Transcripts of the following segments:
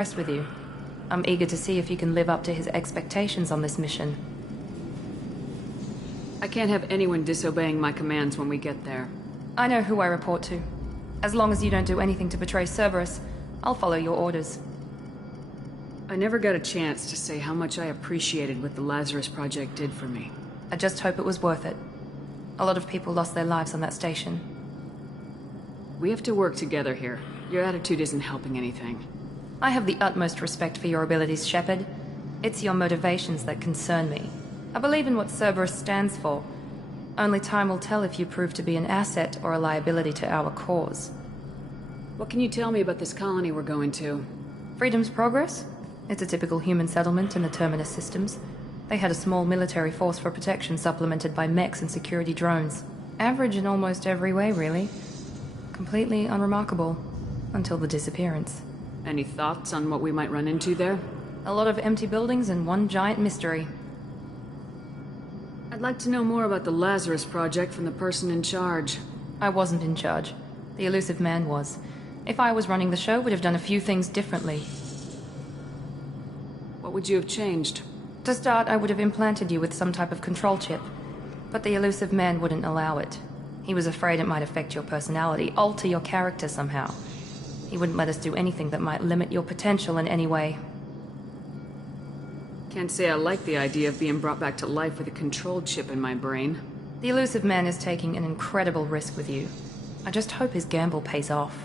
impressed with you. I'm eager to see if you can live up to his expectations on this mission. I can't have anyone disobeying my commands when we get there. I know who I report to. As long as you don't do anything to betray Cerberus, I'll follow your orders. I never got a chance to say how much I appreciated what the Lazarus Project did for me. I just hope it was worth it. A lot of people lost their lives on that station. We have to work together here. Your attitude isn't helping anything. I have the utmost respect for your abilities, Shepard. It's your motivations that concern me. I believe in what Cerberus stands for. Only time will tell if you prove to be an asset or a liability to our cause. What can you tell me about this colony we're going to? Freedom's Progress? It's a typical human settlement in the Terminus systems. They had a small military force for protection supplemented by mechs and security drones. Average in almost every way, really. Completely unremarkable. Until the disappearance. Any thoughts on what we might run into there? A lot of empty buildings and one giant mystery. I'd like to know more about the Lazarus Project from the person in charge. I wasn't in charge. The elusive man was. If I was running the show, would have done a few things differently. What would you have changed? To start, I would have implanted you with some type of control chip. But the elusive man wouldn't allow it. He was afraid it might affect your personality, alter your character somehow. He wouldn't let us do anything that might limit your potential in any way. Can't say I like the idea of being brought back to life with a control chip in my brain. The elusive man is taking an incredible risk with you. I just hope his gamble pays off.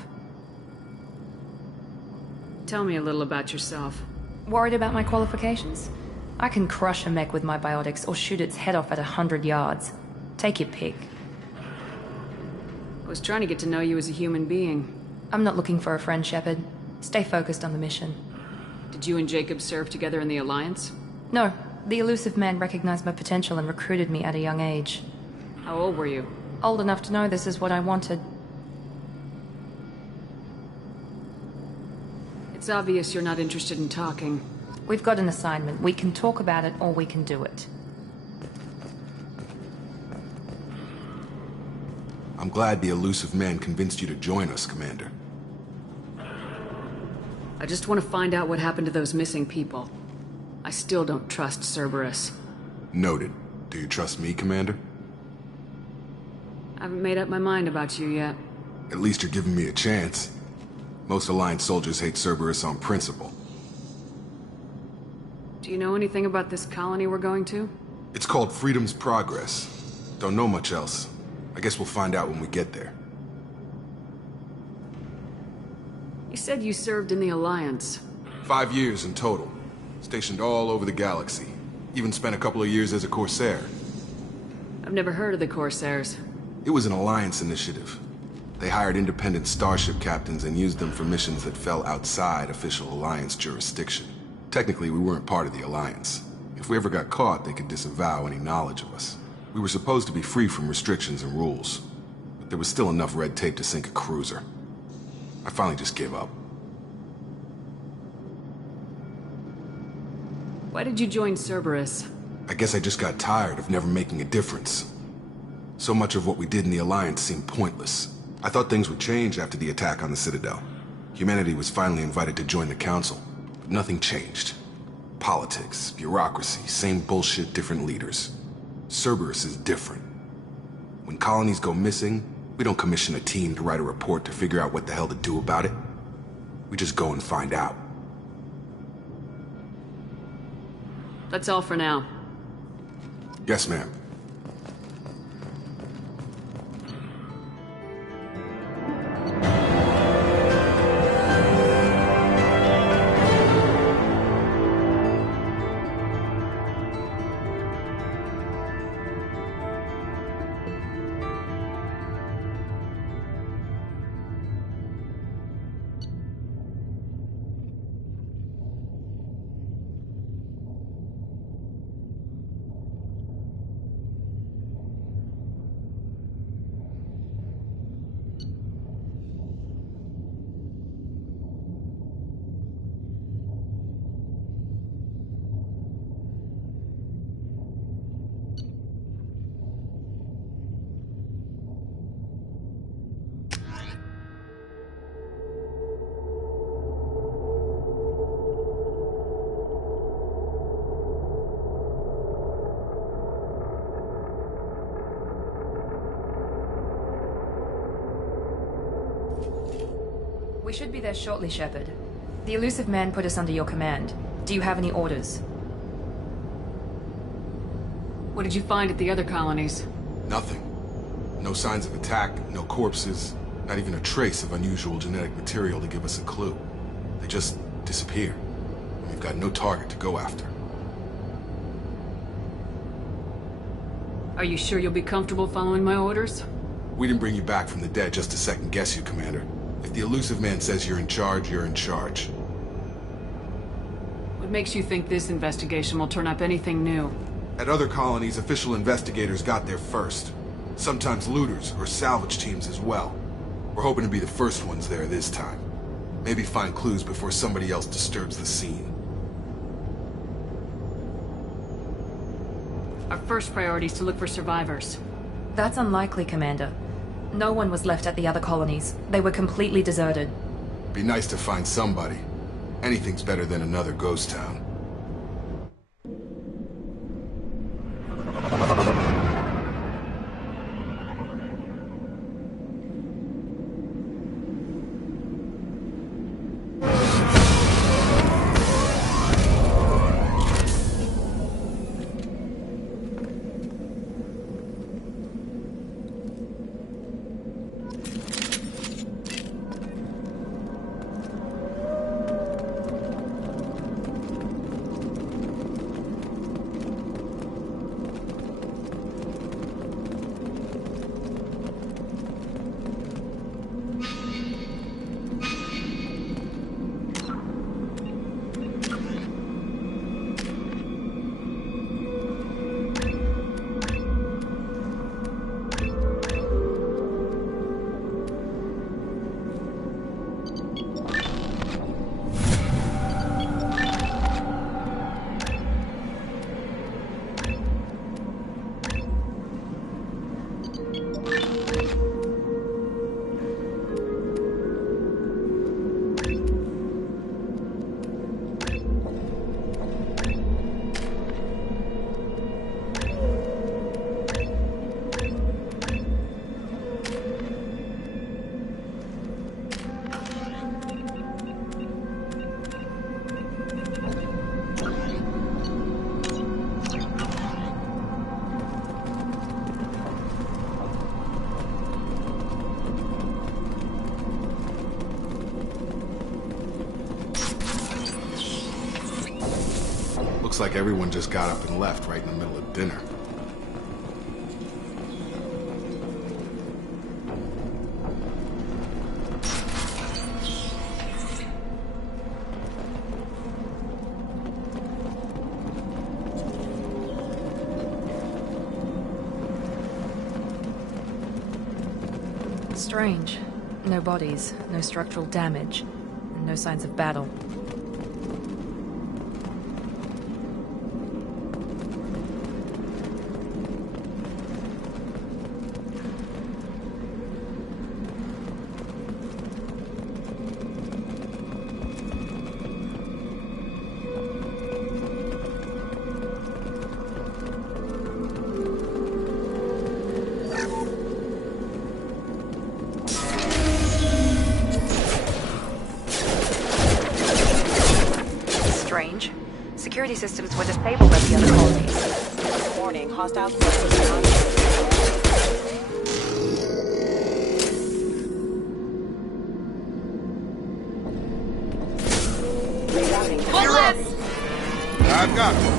Tell me a little about yourself. Worried about my qualifications? I can crush a mech with my biotics or shoot its head off at 100 yards. Take your pick. I was trying to get to know you as a human being. I'm not looking for a friend, Shepard. Stay focused on the mission. Did you and Jacob serve together in the Alliance? No. The elusive man recognized my potential and recruited me at a young age. How old were you? Old enough to know this is what I wanted. It's obvious you're not interested in talking. We've got an assignment. We can talk about it or we can do it. I'm glad the elusive man convinced you to join us, Commander. I just want to find out what happened to those missing people. I still don't trust Cerberus. Noted. Do you trust me, Commander? I haven't made up my mind about you yet. At least you're giving me a chance. Most Alliance soldiers hate Cerberus on principle. Do you know anything about this colony we're going to? It's called Freedom's Progress. Don't know much else. I guess we'll find out when we get there. You said you served in the Alliance. 5 years in total. Stationed all over the galaxy. Even spent a couple of years as a Corsair. I've never heard of the Corsairs. It was an Alliance initiative. They hired independent starship captains and used them for missions that fell outside official Alliance jurisdiction. Technically, we weren't part of the Alliance. If we ever got caught, they could disavow any knowledge of us. We were supposed to be free from restrictions and rules, but there was still enough red tape to sink a cruiser. I finally just gave up. Why did you join Cerberus? I guess I just got tired of never making a difference. So much of what we did in the Alliance seemed pointless. I thought things would change after the attack on the Citadel. Humanity was finally invited to join the Council, but nothing changed. Politics, bureaucracy, same bullshit, different leaders. Cerberus is different. When colonies go missing, we don't commission a team to write a report to figure out what the hell to do about it. We just go and find out. That's all for now. Yes, ma'am. should be there shortly, Shepard. The elusive man put us under your command. Do you have any orders? What did you find at the other colonies? Nothing. No signs of attack, no corpses, not even a trace of unusual genetic material to give us a clue. They just disappeared. And we've got no target to go after. Are you sure you'll be comfortable following my orders? We didn't bring you back from the dead just to second guess you, Commander. If the elusive man says you're in charge, you're in charge. What makes you think this investigation will turn up anything new? At other colonies, official investigators got there first. Sometimes looters or salvage teams as well. We're hoping to be the first ones there this time. Maybe find clues before somebody else disturbs the scene. Our first priority is to look for survivors. That's unlikely, Commander. No one was left at the other colonies. They were completely deserted. Be nice to find somebody. Anything's better than another ghost town. Looks like everyone just got up and left right in the middle of dinner. Strange. No bodies, no structural damage, and no signs of battle. Security systems were disabled at the other colonies. Warning, hostile forces on. I've got him.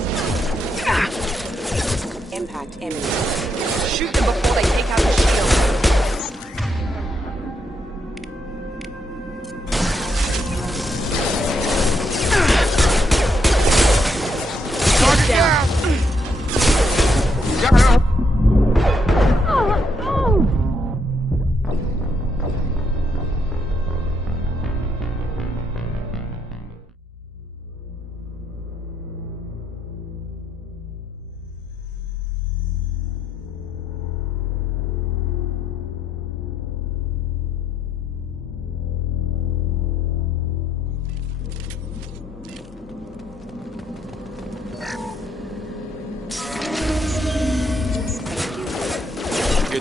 Impact imminent. Shoot them before they take out the shield.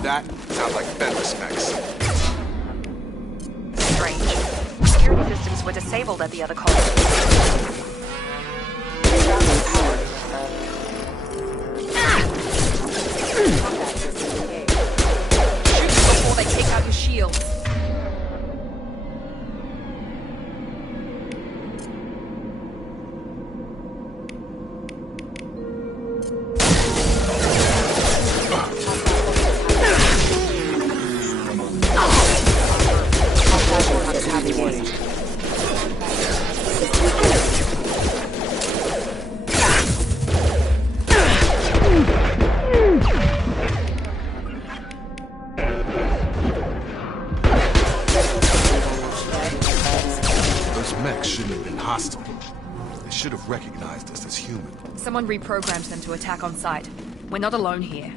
That sounds like Fed specs. Strange. Security were disabled at the other colony. Shoot before they take out your shield. Recognized us as human. Someone reprogrammed them to attack on sight. We're not alone here.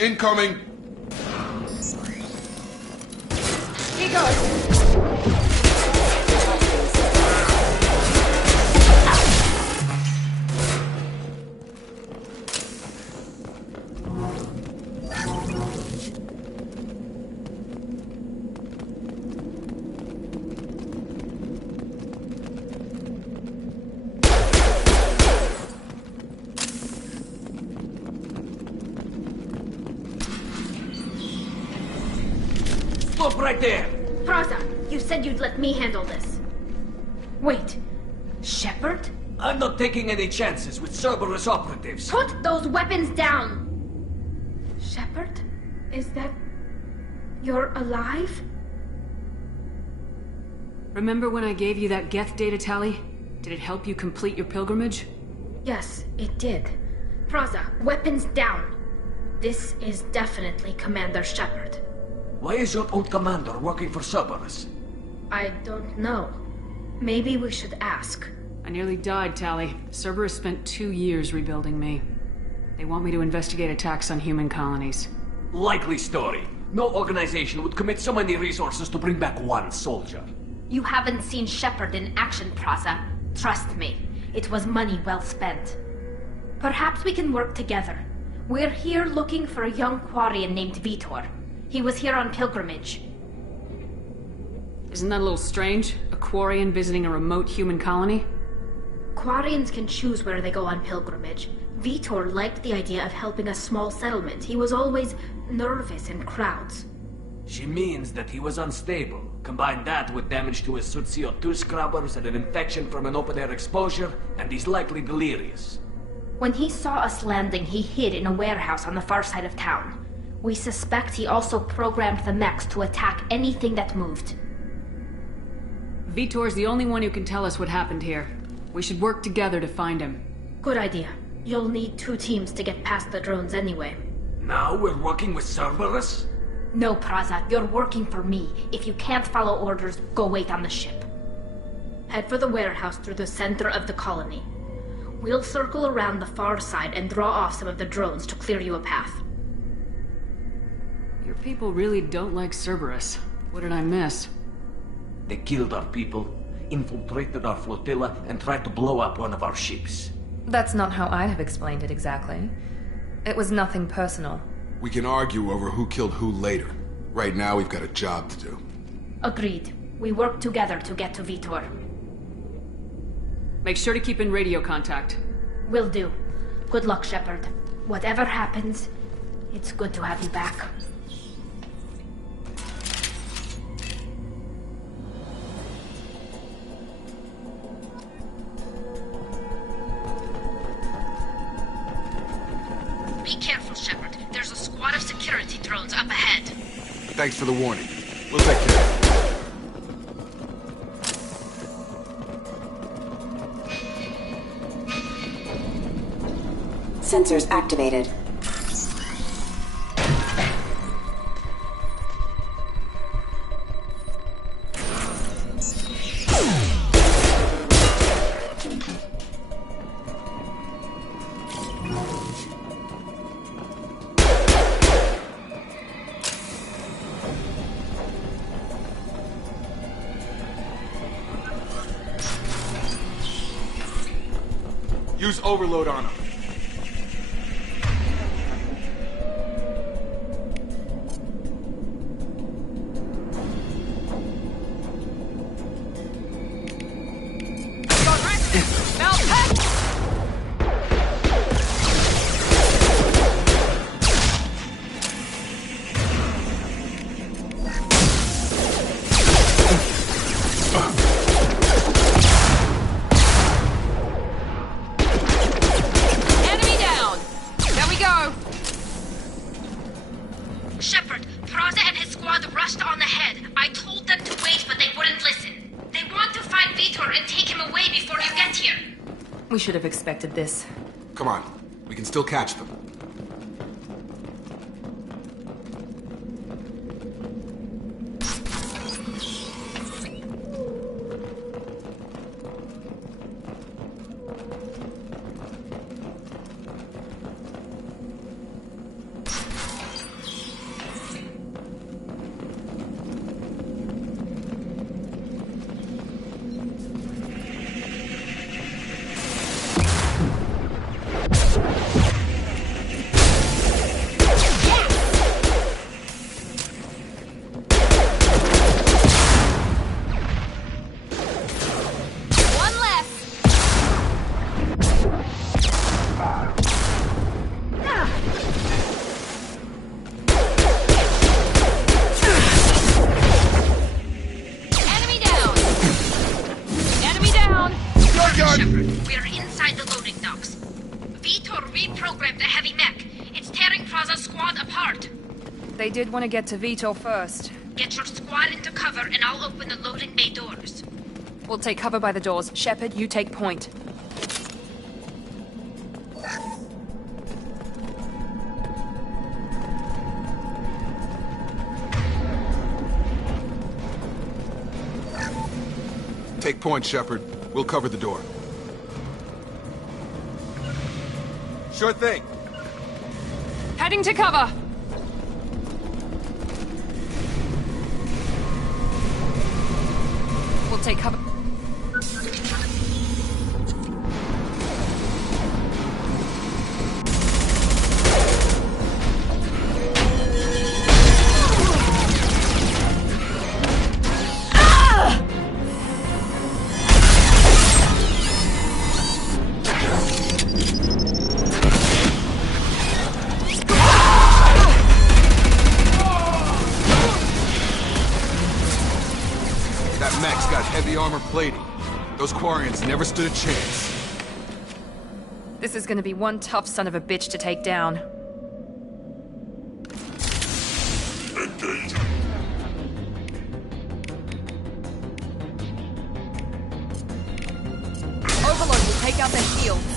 Incoming! He goes! Stop right there! Praza, you said you'd let me handle this. Wait, Shepard? I'm not taking any chances with Cerberus operatives. Put those weapons down! Shepard? Is that... you're alive? Remember when I gave you that Geth data tally? Did it help you complete your pilgrimage? Yes, it did. Praza, weapons down! This is definitely Commander Shepard. Why is your old commander working for Cerberus? I don't know. Maybe we should ask. I nearly died, Tally. Cerberus spent 2 years rebuilding me. They want me to investigate attacks on human colonies. Likely story. No organization would commit so many resources to bring back one soldier. You haven't seen Shepard in action, Praza. Trust me, it was money well spent. Perhaps we can work together. We're here looking for a young Quarian named Vitor. He was here on pilgrimage. Isn't that a little strange? A Quarian visiting a remote human colony? Quarians can choose where they go on pilgrimage. Vitor liked the idea of helping a small settlement. He was always nervous in crowds. She means that he was unstable. Combine that with damage to his suit CO2 scrubbers and an infection from an open-air exposure, and he's likely delirious. When he saw us landing, he hid in a warehouse on the far side of town. We suspect he also programmed the mechs to attack anything that moved. Vitor's the only one who can tell us what happened here. We should work together to find him. Good idea. You'll need 2 teams to get past the drones anyway. Now we're working with Cerberus? No, Praza, you're working for me. If you can't follow orders, go wait on the ship. Head for the warehouse through the center of the colony. We'll circle around the far side and draw off some of the drones to clear you a path. Your people really don't like Cerberus. What did I miss? They killed our people, infiltrated our flotilla, and tried to blow up one of our ships. That's not how I'd have explained it exactly. It was nothing personal. We can argue over who killed who later. Right now, we've got a job to do. Agreed. We work together to get to Vitor. Make sure to keep in radio contact. Will do. Good luck, Shepard. Whatever happens, it's good to have you back. Be careful, Shepard. There's a squad of security drones up ahead. Thanks for the warning. We'll take care of it. Sensors activated. Use overload on him. Shepard, Praza and his squad rushed on ahead. I told them to wait, but they wouldn't listen. They want to find Vitor and take him away before you get here. We should have expected this. Come on. We can still catch them. We're inside the loading docks. Vitor reprogrammed the heavy mech. It's tearing Praza's squad apart. They did want to get to Vitor first. Get your squad into cover and I'll open the loading bay doors. We'll take cover by the doors. Shepard, you take point. Take point, Shepard. We'll cover the door. Sure thing. Heading to cover! We'll take cover. Heavy armor plating. Those Quarians never stood a chance. This is gonna be one tough son of a bitch to take down. Engage. Overload will take out their shields.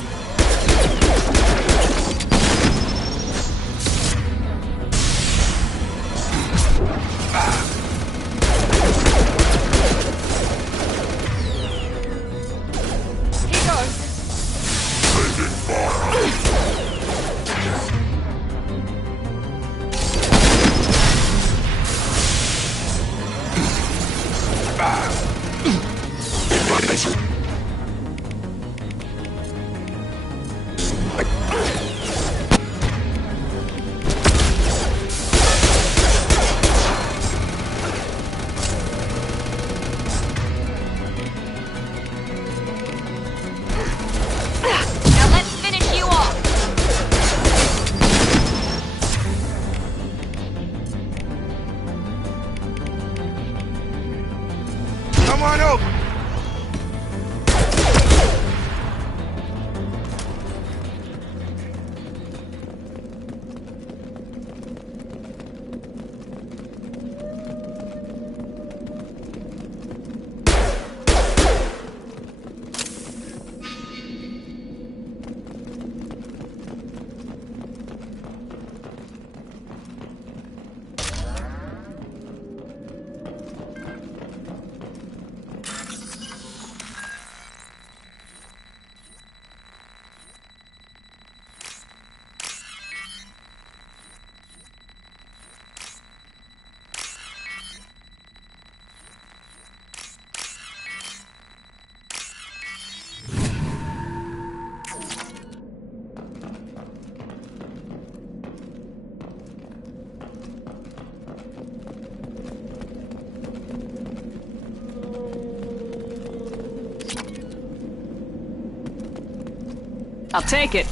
I'll take it.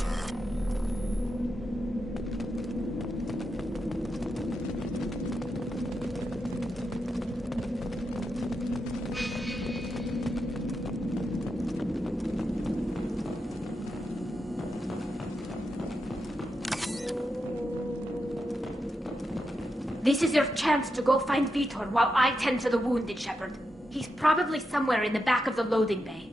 This is your chance to go find Vitor while I tend to the wounded, Shepard. He's probably somewhere in the back of the loading bay.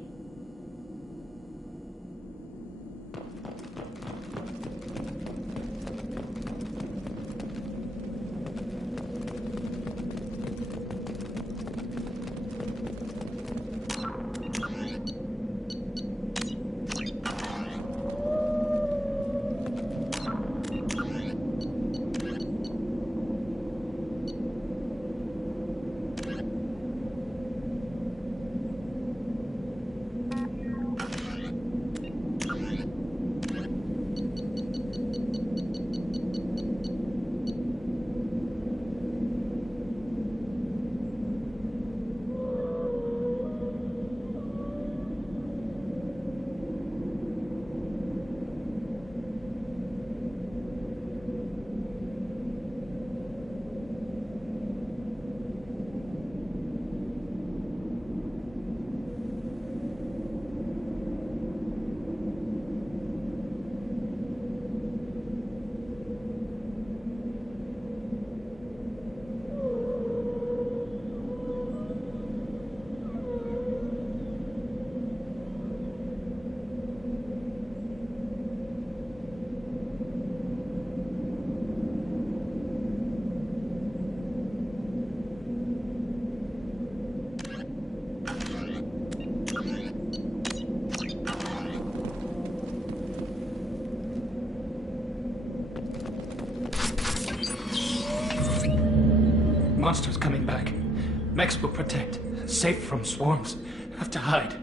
Monsters coming back. Mechs will protect. Safe from swarms. Have to hide.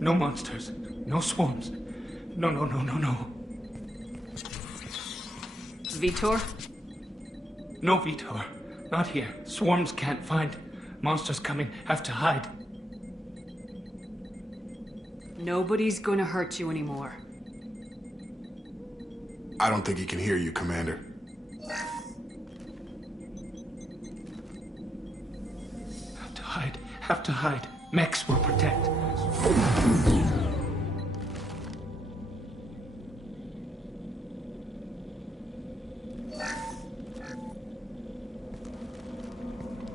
No monsters. No swarms. No. Vitor? No Vitor. Not here. Swarms can't find. Monsters coming. Have to hide. Nobody's gonna hurt you anymore. I don't think he can hear you, Commander. Have to hide. Mechs will protect.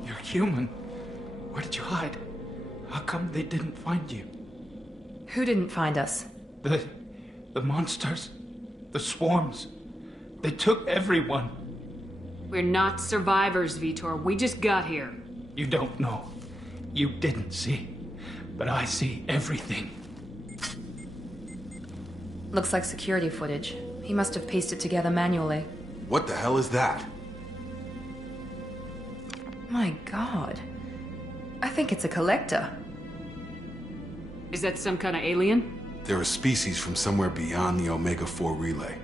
You're human. Where did you hide? How come they didn't find you? Who didn't find us? The monsters. The swarms. They took everyone. We're not survivors, Vitor. We just got here. You don't know. You didn't see. But I see everything. Looks like security footage. He must have pieced it together manually. What the hell is that? My god. I think it's a collector. Is that some kind of alien? They're a species from somewhere beyond the Omega-4 relay.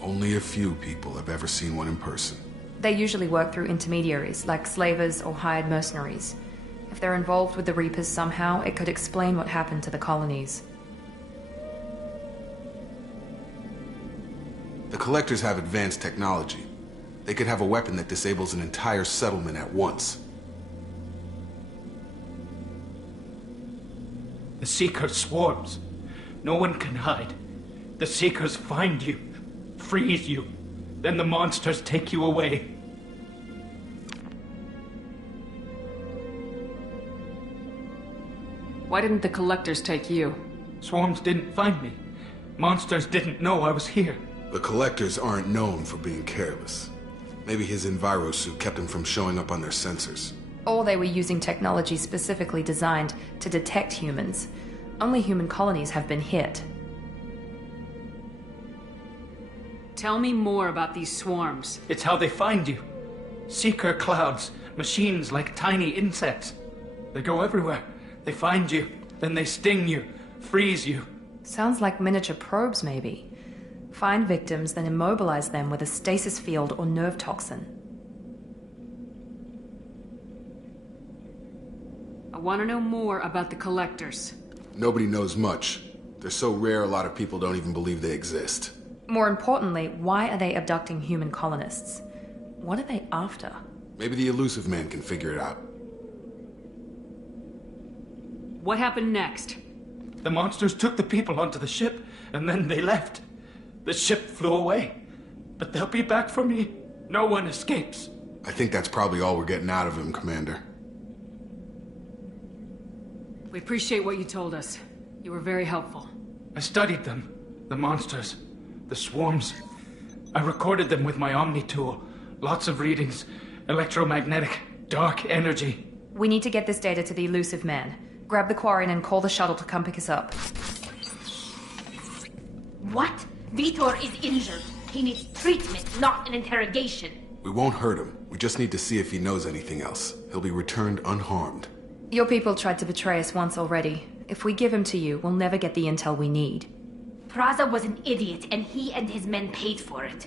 Only a few people have ever seen one in person. They usually work through intermediaries, like slavers or hired mercenaries. If they're involved with the Reapers somehow, it could explain what happened to the colonies. The Collectors have advanced technology. They could have a weapon that disables an entire settlement at once. The Seekers swarms. No one can hide. The Seekers find you, freeze you, then the monsters take you away. Why didn't the Collectors take you? Swarms didn't find me. Monsters didn't know I was here. The Collectors aren't known for being careless. Maybe his Enviro suit kept him from showing up on their sensors. Or they were using technology specifically designed to detect humans. Only human colonies have been hit. Tell me more about these swarms. It's how they find you. Seeker clouds, machines like tiny insects. They go everywhere. They find you, then they sting you, freeze you. Sounds like miniature probes, maybe. Find victims, then immobilize them with a stasis field or nerve toxin. I want to know more about the Collectors. Nobody knows much. They're so rare a lot of people don't even believe they exist. More importantly, why are they abducting human colonists? What are they after? Maybe the elusive man can figure it out. What happened next? The monsters took the people onto the ship, and then they left. The ship flew away. But they'll be back for me. No one escapes. I think that's probably all we're getting out of him, Commander. We appreciate what you told us. You were very helpful. I studied them. The monsters. The swarms. I recorded them with my Omni tool. Lots of readings. Electromagnetic. Dark energy. We need to get this data to the elusive man. Grab the Quarian and call the shuttle to come pick us up. What? Vitor is injured. He needs treatment, not an interrogation. We won't hurt him. We just need to see if he knows anything else. He'll be returned unharmed. Your people tried to betray us once already. If we give him to you, we'll never get the intel we need. Praza was an idiot, and he and his men paid for it.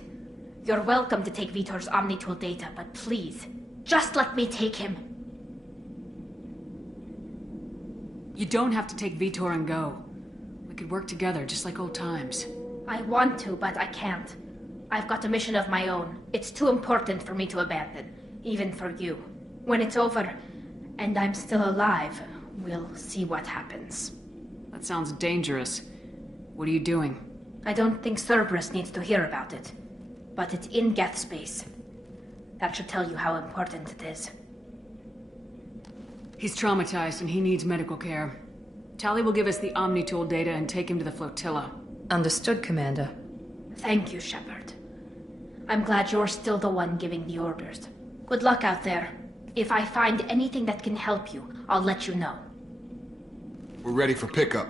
You're welcome to take Vitor's Omnitool data, but please, just let me take him. You don't have to take Vitor and go. We could work together, just like old times. I want to, but I can't. I've got a mission of my own. It's too important for me to abandon, even for you. When it's over, and I'm still alive, we'll see what happens. That sounds dangerous. What are you doing? I don't think Cerberus needs to hear about it. But it's in Geth space. That should tell you how important it is. He's traumatized and he needs medical care. Tali will give us the Omnitool data and take him to the flotilla. Understood, Commander. Thank you, Shepard. I'm glad you're still the one giving the orders. Good luck out there. If I find anything that can help you, I'll let you know. We're ready for pickup.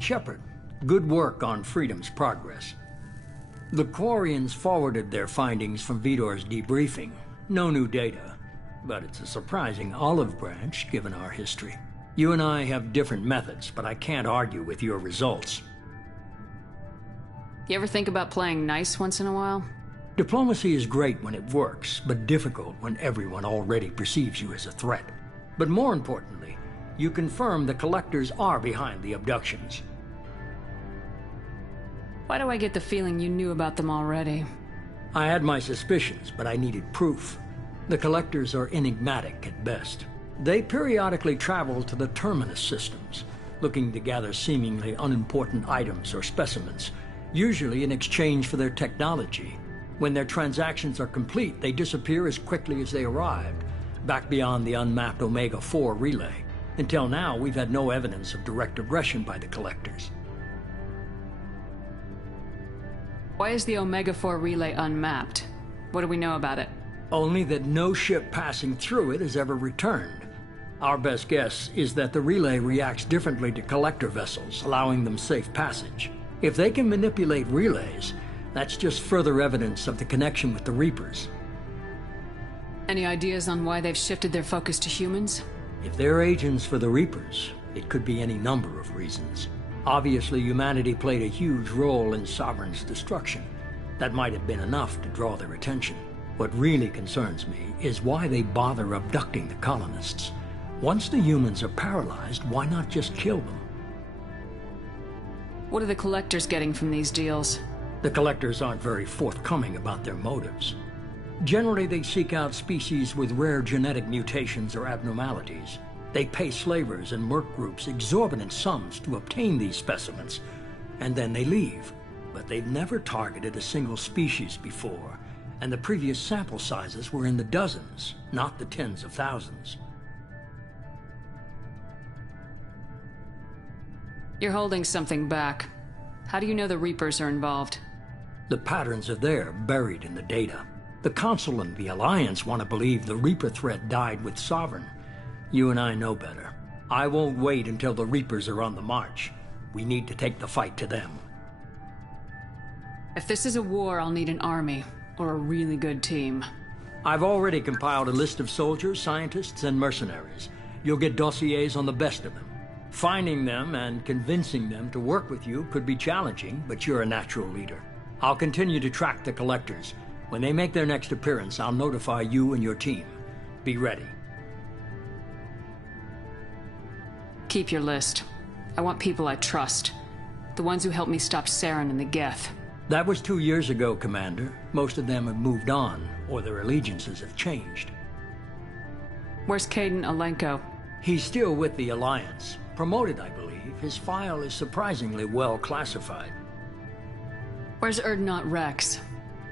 Shepard, good work on Freedom's progress. The Quarians forwarded their findings from Vitor's debriefing. No new data, but it's a surprising olive branch given our history. You and I have different methods, but I can't argue with your results. You ever think about playing nice once in a while? Diplomacy is great when it works, but difficult when everyone already perceives you as a threat. But more importantly, you confirm the Collectors are behind the abductions. Why do I get the feeling you knew about them already? I had my suspicions, but I needed proof. The Collectors are enigmatic at best. They periodically travel to the Terminus systems, looking to gather seemingly unimportant items or specimens, usually in exchange for their technology. When their transactions are complete, they disappear as quickly as they arrived, back beyond the unmapped Omega-4 relay. Until now, we've had no evidence of direct aggression by the Collectors. Why is the Omega-4 relay unmapped? What do we know about it? Only that no ship passing through it has ever returned. Our best guess is that the relay reacts differently to Collector vessels, allowing them safe passage. If they can manipulate relays, that's just further evidence of the connection with the Reapers. Any ideas on why they've shifted their focus to humans? If they're agents for the Reapers, it could be any number of reasons. Obviously, humanity played a huge role in Sovereign's destruction. That might have been enough to draw their attention. What really concerns me is why they bother abducting the colonists. Once the humans are paralyzed, why not just kill them? What are the Collectors getting from these deals? The Collectors aren't very forthcoming about their motives. Generally, they seek out species with rare genetic mutations or abnormalities. They pay slavers and merc groups exorbitant sums to obtain these specimens, and then they leave. But they've never targeted a single species before, and the previous sample sizes were in the dozens, not the tens of thousands. You're holding something back. How do you know the Reapers are involved? The patterns are there, buried in the data. The Council and the Alliance want to believe the Reaper threat died with Sovereign. You and I know better. I won't wait until the Reapers are on the march. We need to take the fight to them. If this is a war, I'll need an army, or a really good team. I've already compiled a list of soldiers, scientists, and mercenaries. You'll get dossiers on the best of them. Finding them and convincing them to work with you could be challenging, but you're a natural leader. I'll continue to track the collectors. When they make their next appearance, I'll notify you and your team. Be ready. Keep your list. I want people I trust. The ones who helped me stop Saren and the Geth. That was 2 years ago, Commander. Most of them have moved on, or their allegiances have changed. Where's Caden Alenko? He's still with the Alliance. Promoted, I believe. His file is surprisingly well classified. Where's Erdnot Rex?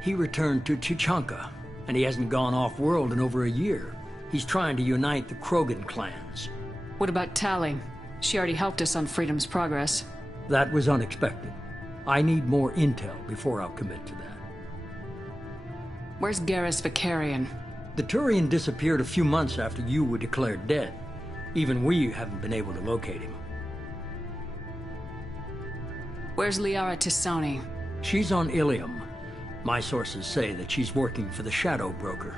He returned to Chichanka, and he hasn't gone off-world in over a year. He's trying to unite the Krogan clans. What about Tali? She already helped us on Freedom's Progress. That was unexpected. I need more intel before I'll commit to that. Where's Garrus Vicarian? The Turian disappeared a few months after you were declared dead. Even we haven't been able to locate him. Where's Liara Tisani? She's on Ilium. My sources say that she's working for the Shadow Broker.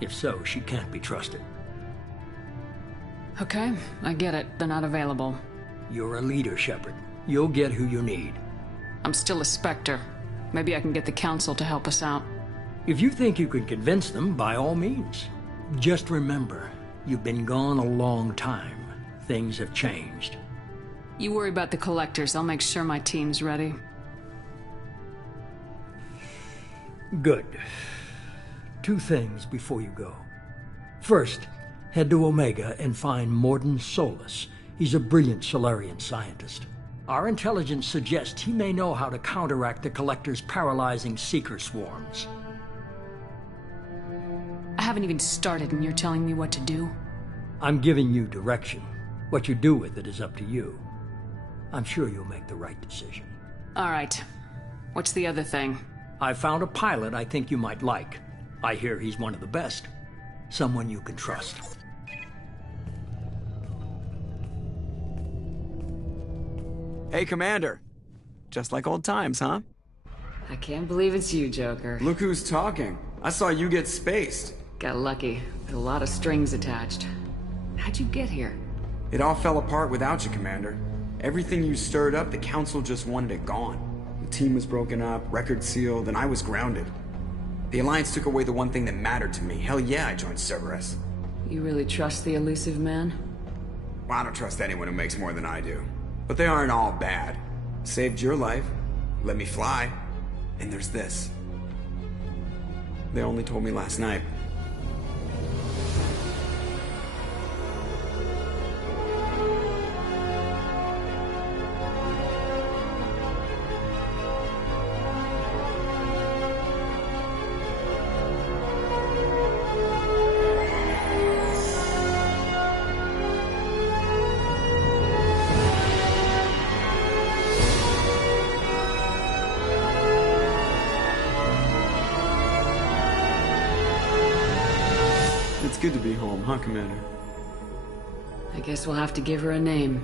If so, she can't be trusted. Okay, I get it. They're not available. You're a leader, Shepard. You'll get who you need. I'm still a Spectre. Maybe I can get the Council to help us out. If you think you can convince them, by all means. Just remember, you've been gone a long time. Things have changed. You worry about the Collectors. I'll make sure my team's ready. Good. 2 things before you go. First, head to Omega and find Mordin Solus. He's a brilliant Solarian scientist. Our intelligence suggests he may know how to counteract the Collector's paralyzing Seeker swarms. I haven't even started and you're telling me what to do? I'm giving you direction. What you do with it is up to you. I'm sure you'll make the right decision. All right. What's the other thing? I found a pilot I think you might like. I hear he's one of the best. Someone you can trust. Hey, Commander. Just like old times, huh? I can't believe it's you, Joker. Look who's talking. I saw you get spaced. Got lucky. With a lot of strings attached. How'd you get here? It all fell apart without you, Commander. Everything you stirred up, the Council just wanted it gone. The team was broken up, record sealed, and I was grounded. The Alliance took away the one thing that mattered to me. Hell yeah, I joined Cerberus. You really trust the elusive man? Well, I don't trust anyone who makes more than I do. But they aren't all bad. Saved your life, let me fly, and there's this. They only told me last night. It's good to be home, huh, Commander? I guess we'll have to give her a name.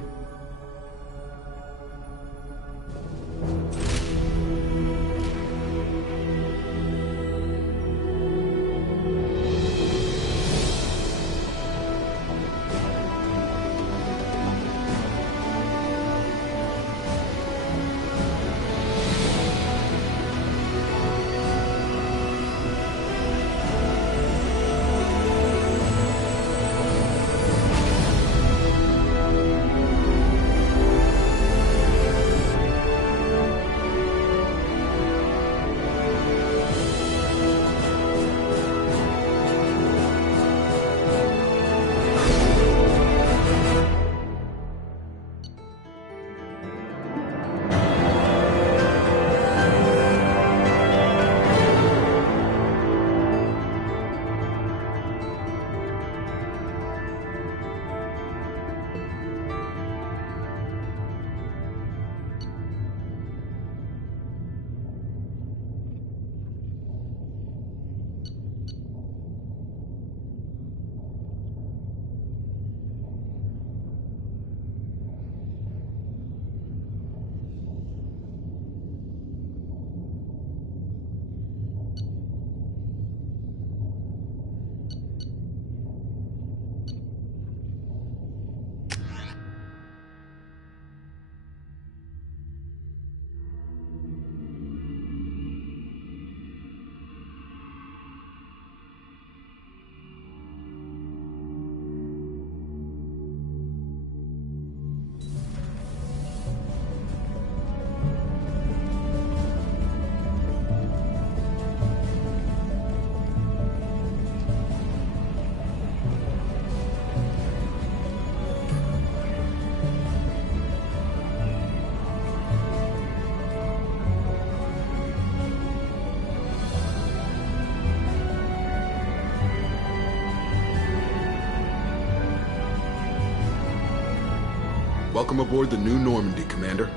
Welcome aboard the new Normandy, Commander.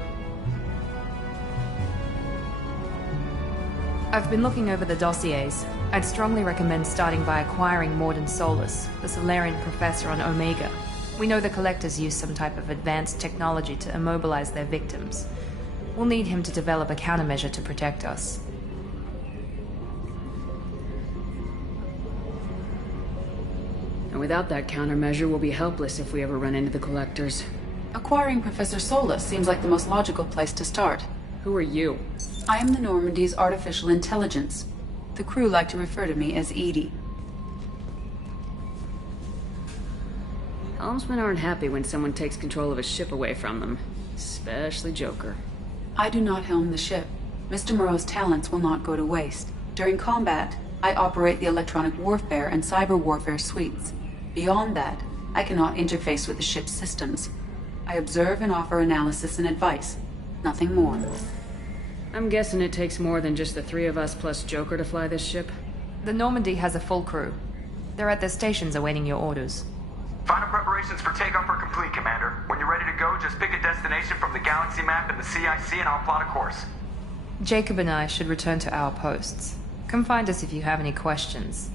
I've been looking over the dossiers. I'd strongly recommend starting by acquiring Morden Solus, the Solarian professor on Omega. We know the Collectors use some type of advanced technology to immobilize their victims. We'll need him to develop a countermeasure to protect us. And without that countermeasure, we'll be helpless if we ever run into the Collectors. Acquiring Professor Solus seems like the most logical place to start. Who are you? I am the Normandy's artificial intelligence. The crew like to refer to me as Edie. Helmsmen aren't happy when someone takes control of a ship away from them. Especially Joker. I do not helm the ship. Mr. Moreau's talents will not go to waste. During combat, I operate the electronic warfare and cyber warfare suites. Beyond that, I cannot interface with the ship's systems. I observe and offer analysis and advice. Nothing more. I'm guessing it takes more than just the three of us plus Joker to fly this ship? The Normandy has a full crew. They're at their stations awaiting your orders. Final preparations for takeoff are complete, Commander. When you're ready to go, just pick a destination from the galaxy map and the CIC and I'll plot a course. Jacob and I should return to our posts. Come find us if you have any questions.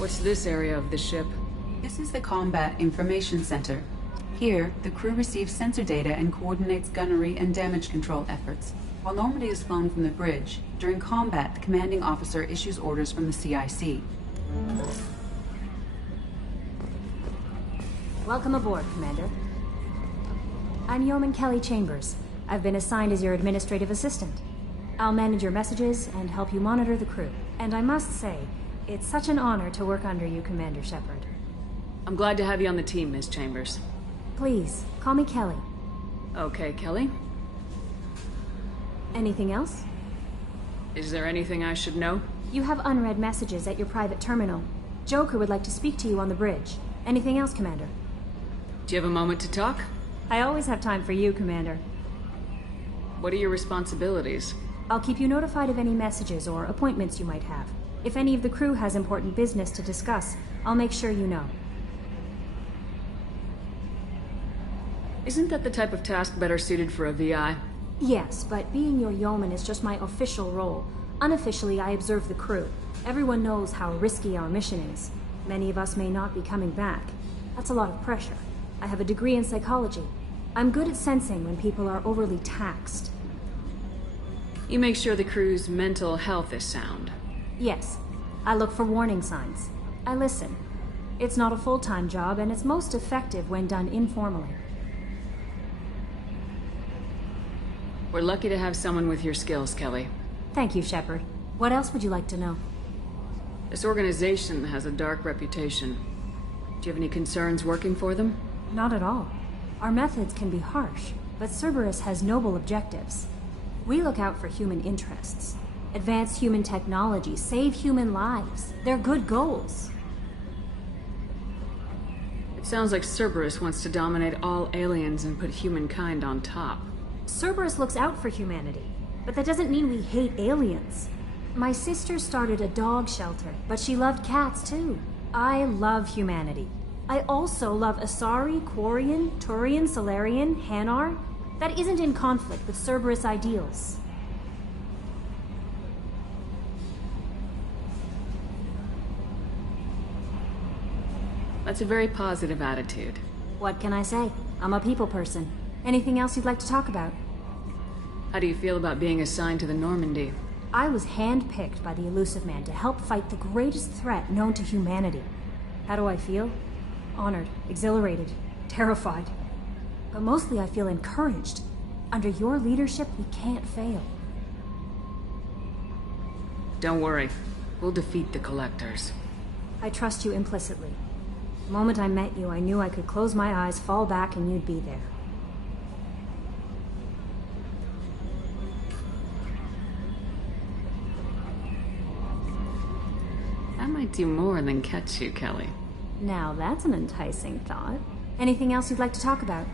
What's this area of the ship? This is the Combat Information Center. Here, the crew receives sensor data and coordinates gunnery and damage control efforts. While Normandy is flown from the bridge, during combat, the commanding officer issues orders from the CIC. Welcome aboard, Commander. I'm Yeoman Kelly Chambers. I've been assigned as your administrative assistant. I'll manage your messages and help you monitor the crew. And I must say, it's such an honor to work under you, Commander Shepard. I'm glad to have you on the team, Miss Chambers. Please, call me Kelly. Okay, Kelly. Anything else? Is there anything I should know? You have unread messages at your private terminal. Joker would like to speak to you on the bridge. Anything else, Commander? Do you have a moment to talk? I always have time for you, Commander. What are your responsibilities? I'll keep you notified of any messages or appointments you might have. If any of the crew has important business to discuss, I'll make sure you know. Isn't that the type of task better suited for a VI? Yes, but being your yeoman is just my official role. Unofficially, I observe the crew. Everyone knows how risky our mission is. Many of us may not be coming back. That's a lot of pressure. I have a degree in psychology. I'm good at sensing when people are overly taxed. You make sure the crew's mental health is sound. Yes. I look for warning signs. I listen. It's not a full-time job, and it's most effective when done informally. We're lucky to have someone with your skills, Kelly. Thank you, Shepard. What else would you like to know? This organization has a dark reputation. Do you have any concerns working for them? Not at all. Our methods can be harsh, but Cerberus has noble objectives. We look out for human interests. Advance human technology, save human lives. They're good goals. It sounds like Cerberus wants to dominate all aliens and put humankind on top. Cerberus looks out for humanity, but that doesn't mean we hate aliens. My sister started a dog shelter, but she loved cats too. I love humanity. I also love Asari, Quarian, Turian, Solarian, Hanar. That isn't in conflict with Cerberus ideals. That's a very positive attitude. What can I say? I'm a people person. Anything else you'd like to talk about? How do you feel about being assigned to the Normandy? I was handpicked by the Elusive Man to help fight the greatest threat known to humanity. How do I feel? Honored, exhilarated, terrified. But mostly I feel encouraged. Under your leadership, we can't fail. Don't worry. We'll defeat the Collectors. I trust you implicitly. The moment I met you, I knew I could close my eyes, fall back, and you'd be there. I might do more than catch you, Kelly. Now that's an enticing thought. Anything else you'd like to talk about?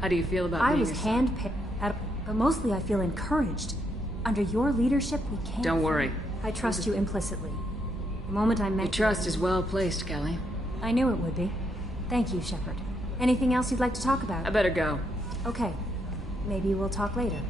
How do you feel about I being was handpicked, but mostly I feel encouraged. Under your leadership, we can't... Don't worry. I trust you implicitly. The moment I met Your trust is well placed, Kelly. I knew it would be. Thank you, Shepard. Anything else you'd like to talk about? I better go. Okay. Maybe we'll talk later.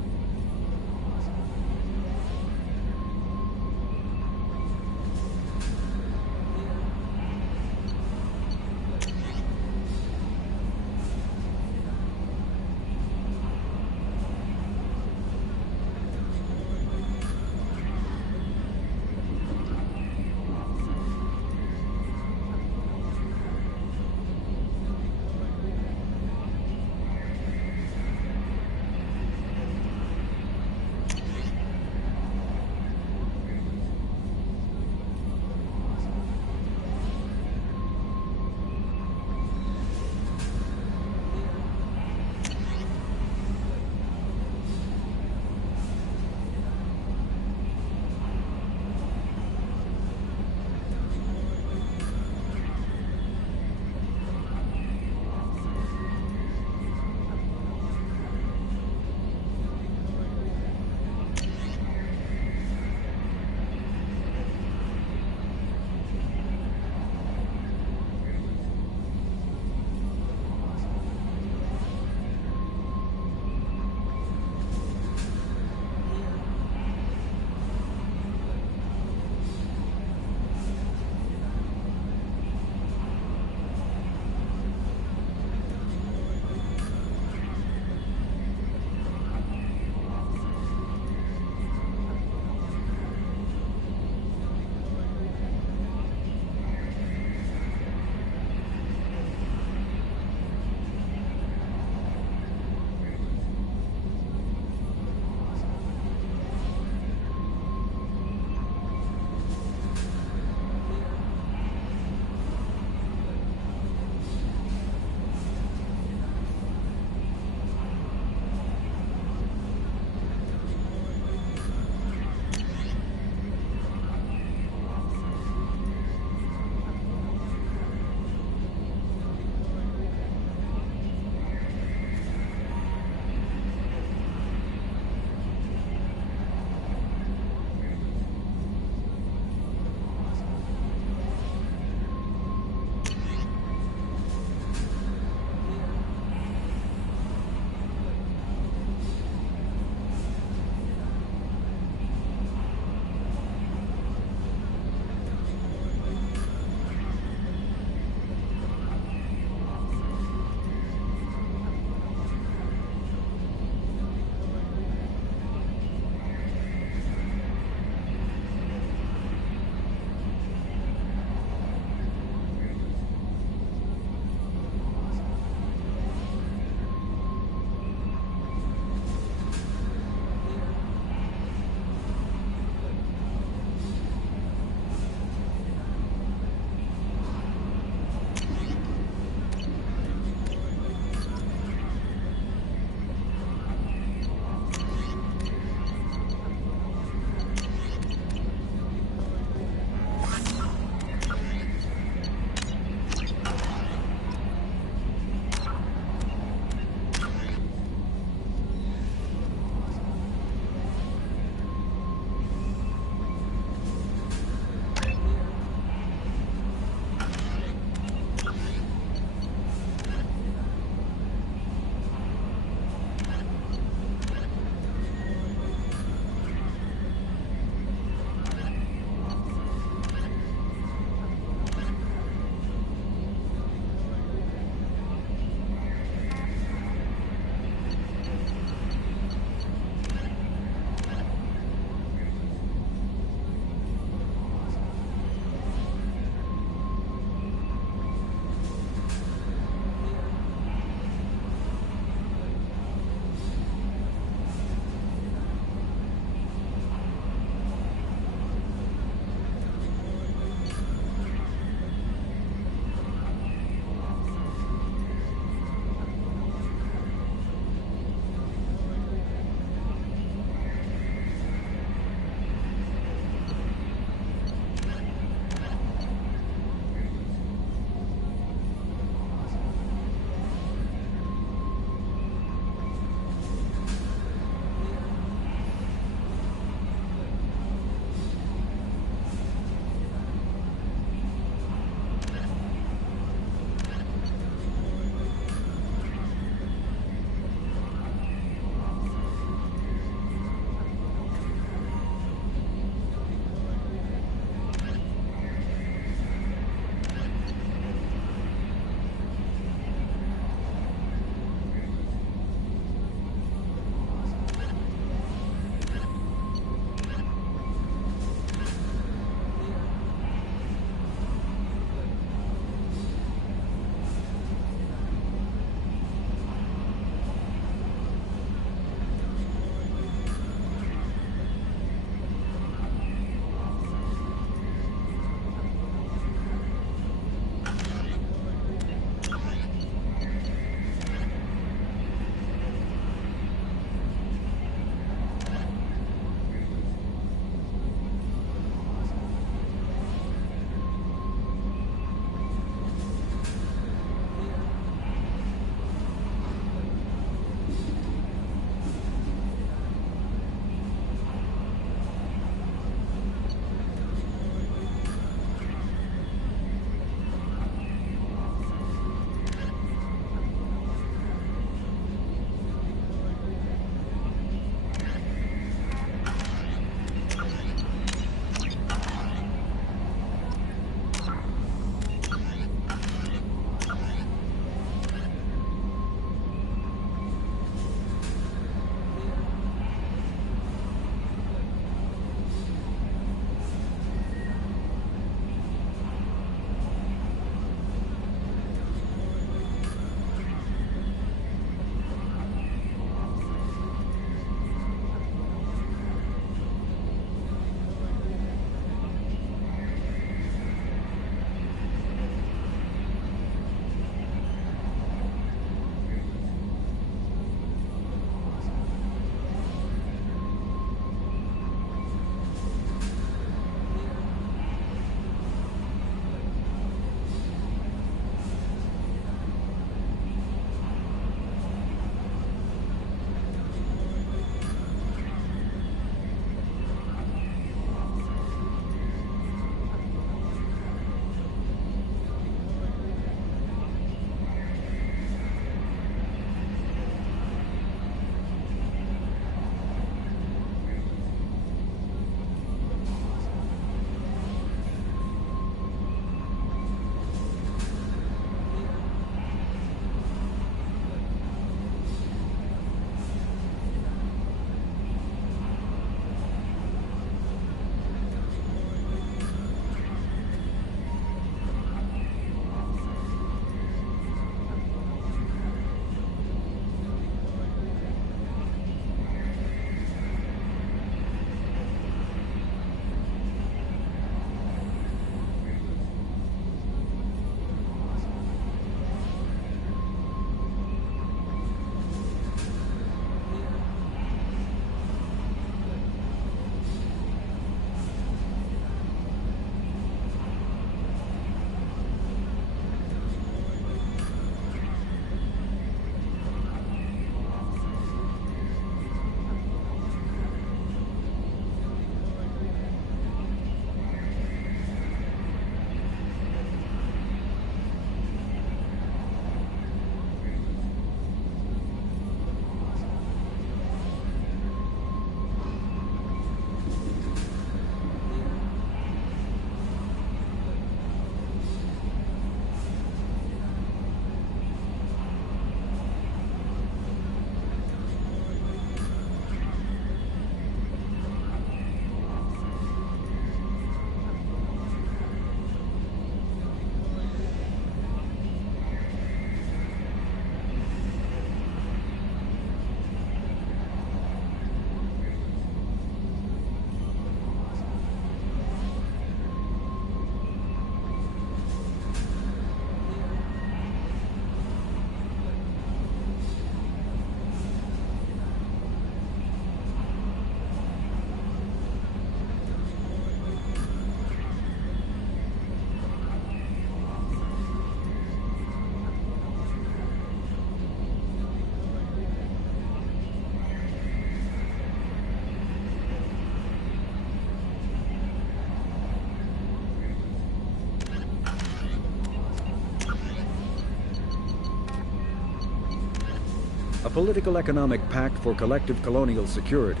A political-economic pact for collective colonial security,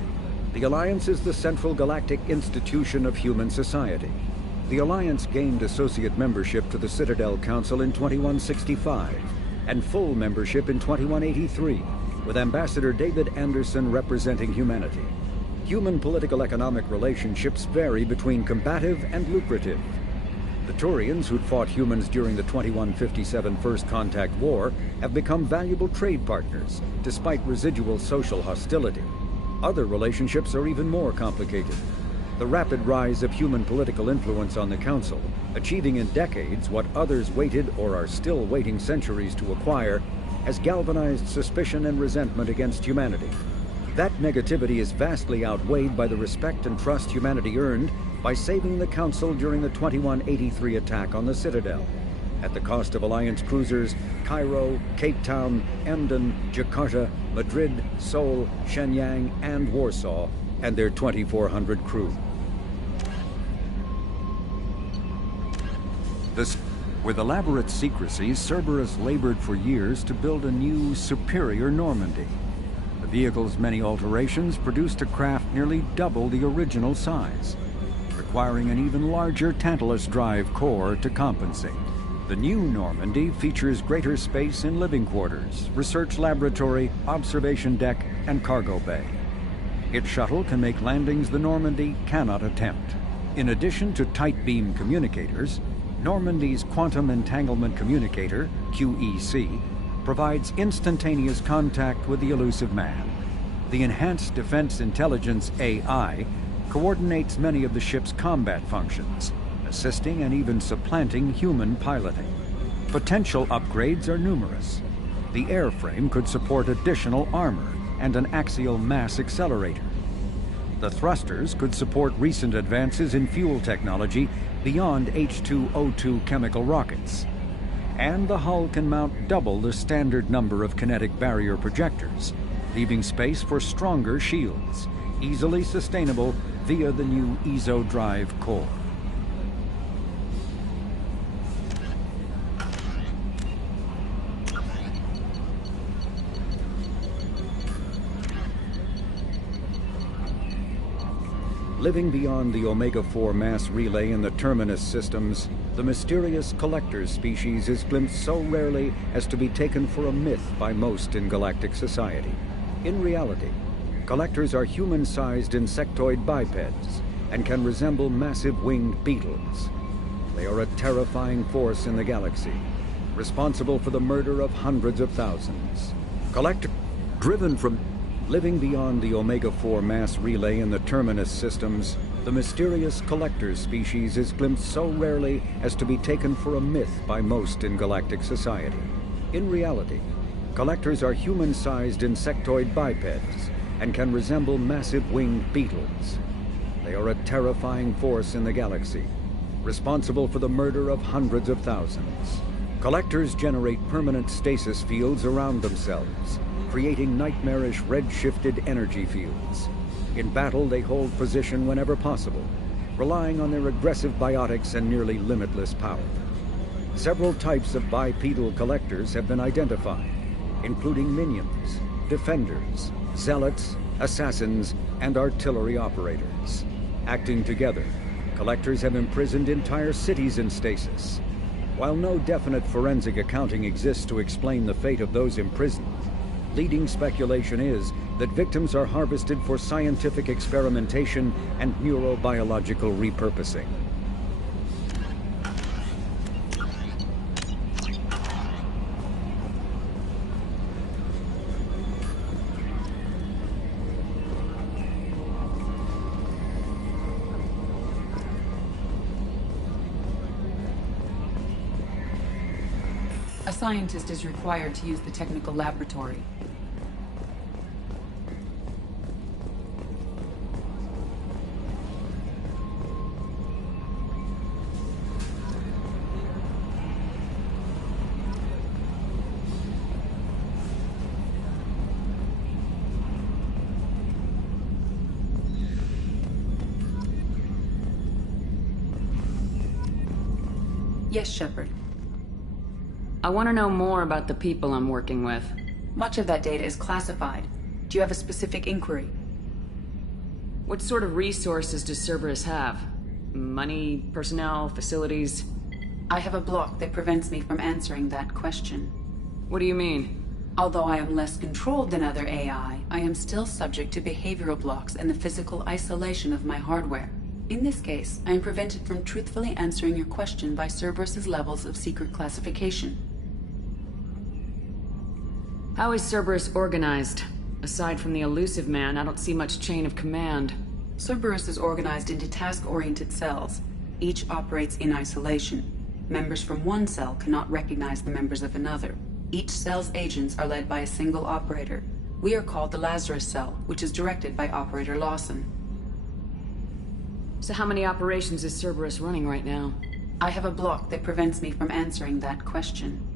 the Alliance is the central galactic institution of human society. The Alliance gained associate membership to the Citadel Council in 2165, and full membership in 2183, with Ambassador David Anderson representing humanity. Human political-economic relationships vary between combative and lucrative. The Turians, who'd fought humans during the 2157 First Contact War, have become valuable trade partners, despite residual social hostility. Other relationships are even more complicated. The rapid rise of human political influence on the Council, achieving in decades what others waited or are still waiting centuries to acquire, has galvanized suspicion and resentment against humanity. That negativity is vastly outweighed by the respect and trust humanity earned by saving the Council during the 2183 attack on the Citadel, at the cost of Alliance cruisers Cairo, Cape Town, Emden, Jakarta, Madrid, Seoul, Shenyang, and Warsaw, and their 2,400 crew. With elaborate secrecy, Cerberus labored for years to build a new, superior Normandy. The vehicle's many alterations produced a craft nearly double the original size, requiring an even larger Tantalus drive core to compensate. The new Normandy features greater space in living quarters, research laboratory, observation deck, and cargo bay. Its shuttle can make landings the Normandy cannot attempt. In addition to tight beam communicators, Normandy's Quantum Entanglement Communicator, QEC, provides instantaneous contact with the elusive man. The Enhanced Defense Intelligence AI coordinates many of the ship's combat functions, assisting and even supplanting human piloting. Potential upgrades are numerous. The airframe could support additional armor and an axial mass accelerator. The thrusters could support recent advances in fuel technology beyond H2O2 chemical rockets. And the hull can mount double the standard number of kinetic barrier projectors, leaving space for stronger shields, easily sustainable via the new ESO drive core. Living beyond the Omega-4 mass relay in the Terminus systems, the mysterious Collector species is glimpsed so rarely as to be taken for a myth by most in galactic society. In reality, Collectors are human-sized insectoid bipeds and can resemble massive winged beetles. They are a terrifying force in the galaxy, responsible for the murder of hundreds of thousands. Driven from living beyond the Omega-4 mass relay in the Terminus systems, the mysterious Collector species is glimpsed so rarely as to be taken for a myth by most in galactic society. In reality, Collectors are human-sized insectoid bipeds and can resemble massive winged beetles. They are a terrifying force in the galaxy, responsible for the murder of hundreds of thousands. Collectors generate permanent stasis fields around themselves, creating nightmarish red-shifted energy fields. In battle, they hold position whenever possible, relying on their aggressive biotics and nearly limitless power. Several types of bipedal Collectors have been identified, including minions, defenders, zealots, assassins, and artillery operators. Acting together, Collectors have imprisoned entire cities in stasis. While no definite forensic accounting exists to explain the fate of those imprisoned, leading speculation is that victims are harvested for scientific experimentation and neurobiological repurposing. A scientist is required to use the technical laboratory. Yes, Shepard. I want to know more about the people I'm working with. Much of that data is classified. Do you have a specific inquiry? What sort of resources does Cerberus have? Money, personnel, facilities? I have a block that prevents me from answering that question. What do you mean? Although I am less controlled than other AI, I am still subject to behavioral blocks and the physical isolation of my hardware. In this case, I am prevented from truthfully answering your question by Cerberus's levels of secret classification. How is Cerberus organized? Aside from the elusive man, I don't see much chain of command. Cerberus is organized into task-oriented cells. Each operates in isolation. Members from one cell cannot recognize the members of another. Each cell's agents are led by a single operator. We are called the Lazarus Cell, which is directed by Operator Lawson. So how many operations is Cerberus running right now? I have a block that prevents me from answering that question.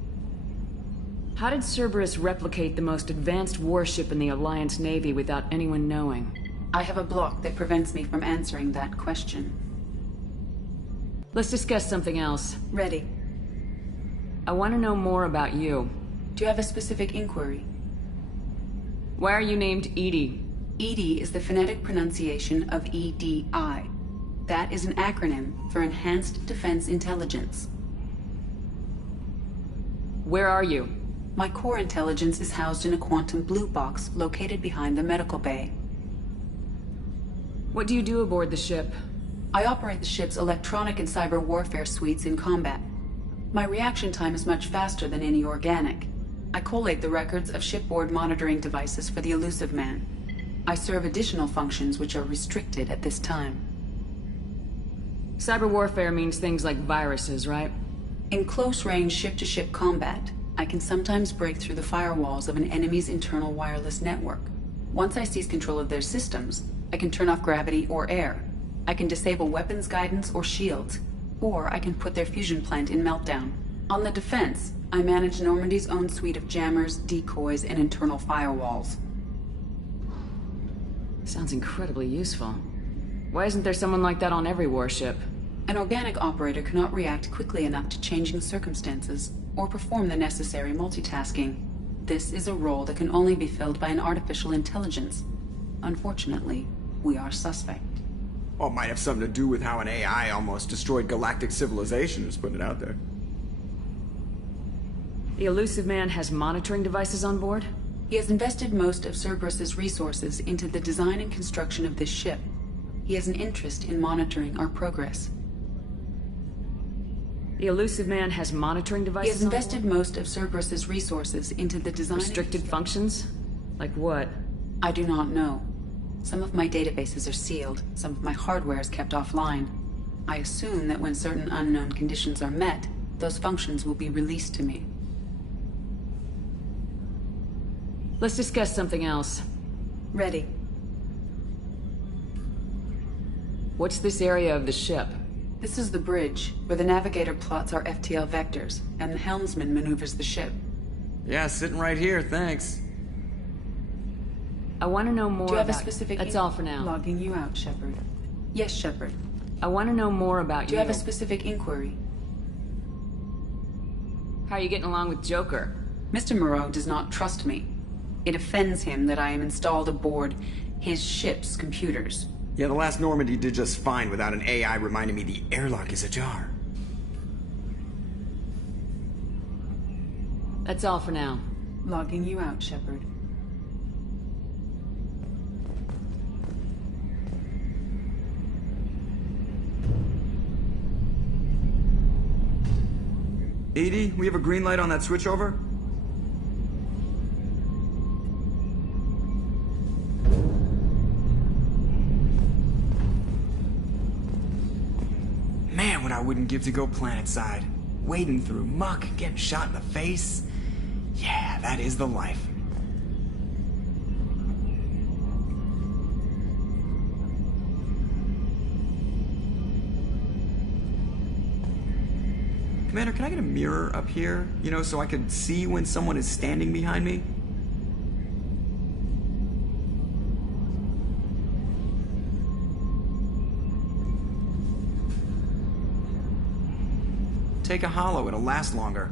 How did Cerberus replicate the most advanced warship in the Alliance Navy without anyone knowing? I have a block that prevents me from answering that question. Let's discuss something else. Ready. I want to know more about you. Do you have a specific inquiry? Why are you named EDI? EDI is the phonetic pronunciation of EDI. That is an acronym for Enhanced Defense Intelligence. Where are you? My core intelligence is housed in a quantum blue box located behind the medical bay. What do you do aboard the ship? I operate the ship's electronic and cyber warfare suites in combat. My reaction time is much faster than any organic. I collate the records of shipboard monitoring devices for the elusive man. I serve additional functions which are restricted at this time. Cyber warfare means things like viruses, right? In close-range ship-to-ship combat, I can sometimes break through the firewalls of an enemy's internal wireless network. Once I seize control of their systems, I can turn off gravity or air. I can disable weapons guidance or shields, or I can put their fusion plant in meltdown. On the defense, I manage Normandy's own suite of jammers, decoys, and internal firewalls. Sounds incredibly useful. Why isn't there someone like that on every warship? An organic operator cannot react quickly enough to changing circumstances, or perform the necessary multitasking. This is a role that can only be filled by an artificial intelligence. Unfortunately, we are suspect. Well, it might have something to do with how an AI almost destroyed galactic civilization, just putting it out there. The elusive man has monitoring devices on board? He has invested most of Cerberus's resources into the design and construction of this ship. He has an interest in monitoring our progress. The elusive man has monitoring devices. He has invested most of Cerberus's resources into the design. Restricted functions? Like what? I do not know. Some of my databases are sealed, some of my hardware is kept offline. I assume that when certain unknown conditions are met, those functions will be released to me. Let's discuss something else. Ready. What's this area of the ship? This is the bridge, where the navigator plots our FTL vectors, and the helmsman maneuvers the ship. Yeah, sitting right here, thanks. I want to know more. Do you have about a specific... That's all for now. Logging you out, Shepard. Yes, Shepard. I want to know more about you. Do you have a specific inquiry? How are you getting along with Joker? Mr. Moreau does not trust me. It offends him that I am installed aboard his ship's computers. Yeah, the last Normandy did just fine without an AI reminding me the airlock is ajar. That's all for now. Logging you out, Shepard. EDI, we have a green light on that switchover? Man, what I wouldn't give to go planetside. Wading through muck, getting shot in the face. Yeah, that is the life. Commander, can I get a mirror up here? You know, so I could see when someone is standing behind me? Take a hollow, it'll last longer.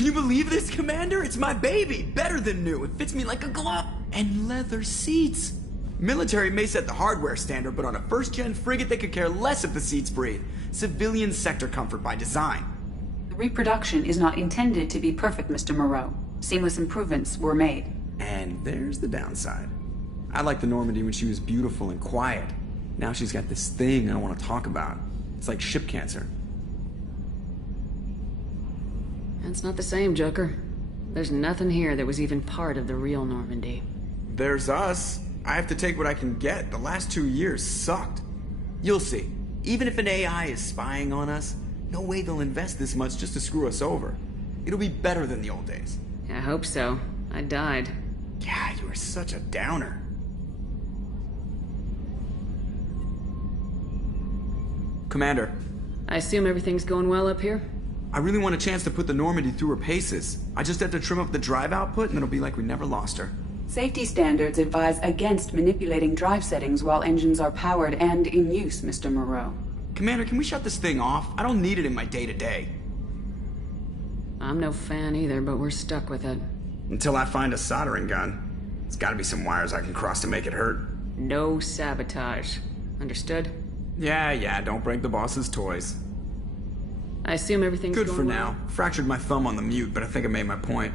Can you believe this, Commander? It's my baby! Better than new. It fits me like a glove. And leather seats. Military may set the hardware standard, but on a first-gen frigate, they could care less if the seats breathe. Civilian sector comfort by design. The reproduction is not intended to be perfect, Mr. Moreau. Seamless improvements were made. And there's the downside. I liked the Normandy when she was beautiful and quiet. Now she's got this thing I don't want to talk about. It's like ship cancer. That's not the same, Joker. There's nothing here that was even part of the real Normandy. There's us. I have to take what I can get. The last 2 years sucked. You'll see. Even if an AI is spying on us, no way they'll invest this much just to screw us over. It'll be better than the old days. I hope so. I died. Yeah, you were such a downer. Commander. I assume everything's going well up here? I really want a chance to put the Normandy through her paces. I just have to trim up the drive output and it'll be like we never lost her. Safety standards advise against manipulating drive settings while engines are powered and in use, Mr. Moreau. Commander, can we shut this thing off? I don't need it in my day-to-day. I'm no fan either, but we're stuck with it. Until I find a soldering gun. There's gotta be some wires I can cross to make it hurt. No sabotage. Understood? Yeah, don't break the boss's toys. I assume everything's good going for well? now. Fractured my thumb on the mute, but I think I made my point.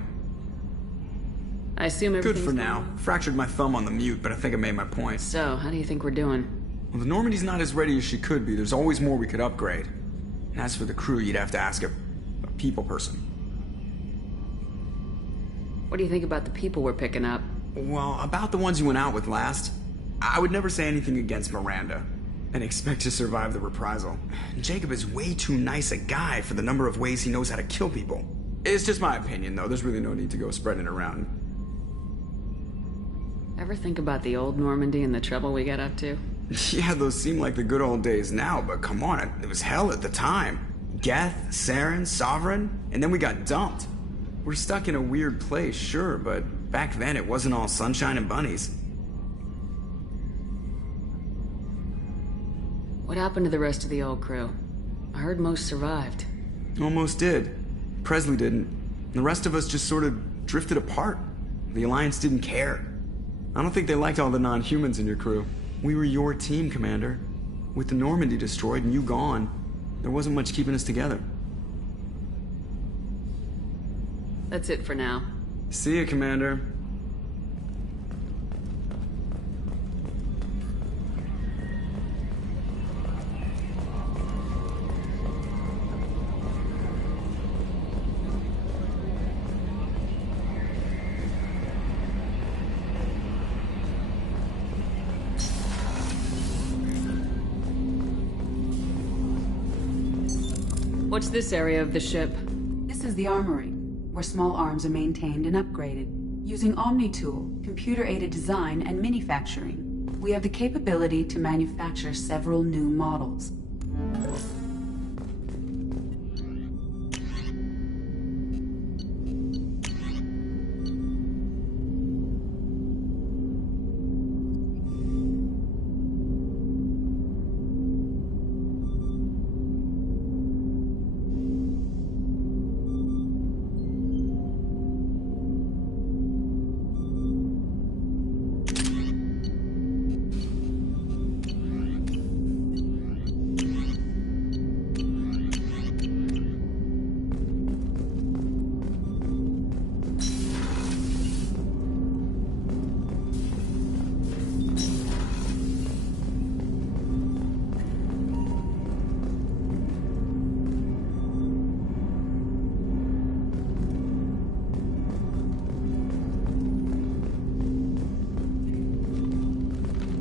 I assume everything's good for going now. well? Fractured my thumb on the mute, but I think I made my point. So, how do you think we're doing? Well, the Normandy's not as ready as she could be. There's always more we could upgrade. And as for the crew, you'd have to ask a people person. What do you think about the people we're picking up? Well, about the ones you went out with last, I would never say anything against Miranda and expect to survive the reprisal. Jacob is way too nice a guy for the number of ways he knows how to kill people. It's just my opinion, though. There's really no need to go spreading it around. Ever think about the old Normandy and the trouble we got up to? Yeah, those seem like the good old days now, but come on, it was hell at the time. Geth, Saren, Sovereign, and then we got dumped. We're stuck in a weird place, sure, but back then it wasn't all sunshine and bunnies. What happened to the rest of the old crew? I heard most survived. Almost did. Presley didn't. The rest of us just sort of drifted apart. The Alliance didn't care. I don't think they liked all the non-humans in your crew. We were your team, Commander. With the Normandy destroyed and you gone, there wasn't much keeping us together. That's it for now. See ya, Commander. What's this area of the ship? This is the armory, where small arms are maintained and upgraded. Using Omni-Tool, computer-aided design, and manufacturing, we have the capability to manufacture several new models.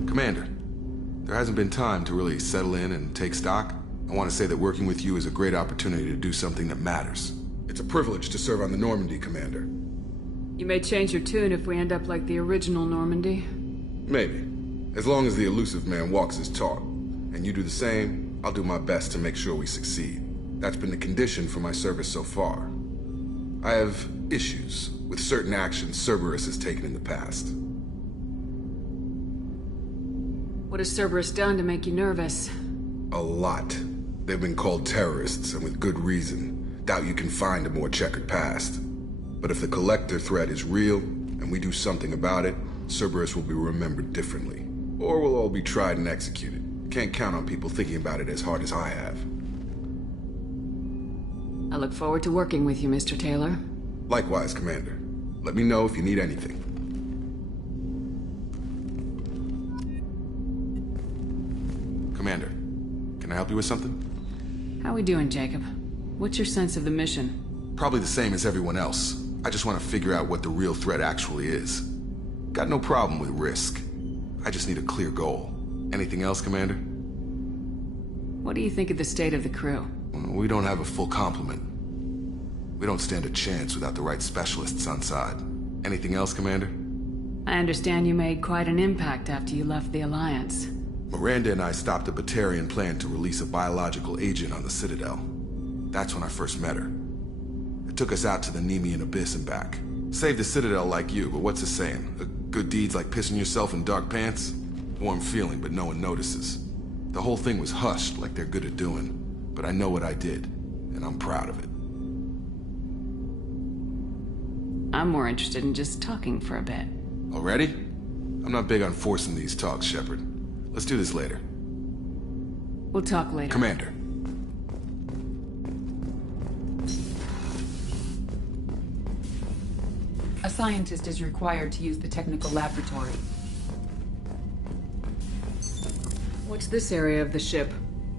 Commander, there hasn't been time to really settle in and take stock. I want to say that working with you is a great opportunity to do something that matters. It's a privilege to serve on the Normandy, Commander. You may change your tune if we end up like the original Normandy. Maybe. As long as the elusive man walks his talk. And you do the same, I'll do my best to make sure we succeed. That's been the condition for my service so far. I have issues with certain actions Cerberus has taken in the past. What has Cerberus done to make you nervous? A lot. They've been called terrorists, and with good reason. Doubt you can find a more checkered past. But if the Collector threat is real, and we do something about it, Cerberus will be remembered differently. Or we'll all be tried and executed. Can't count on people thinking about it as hard as I have. I look forward to working with you, Mr. Taylor. Likewise, Commander. Let me know if you need anything. Commander, can I help you with something? How we doing, Jacob? What's your sense of the mission? Probably the same as everyone else. I just want to figure out what the real threat actually is. Got no problem with risk. I just need a clear goal. Anything else, Commander? What do you think of the state of the crew? We don't have a full complement. We don't stand a chance without the right specialists on side. Anything else, Commander? I understand you made quite an impact after you left the Alliance. Miranda and I stopped a Batarian plan to release a biological agent on the Citadel. That's when I first met her. It took us out to the Nemean Abyss and back. Saved the Citadel like you, but what's the saying? A good deed's like pissing yourself in dark pants? Warm feeling, but no one notices. The whole thing was hushed like they're good at doing. But I know what I did, and I'm proud of it. I'm more interested in just talking for a bit. Already? I'm not big on forcing these talks, Shepard. Let's do this later. We'll talk later. Commander. A scientist is required to use the technical laboratory. What's this area of the ship?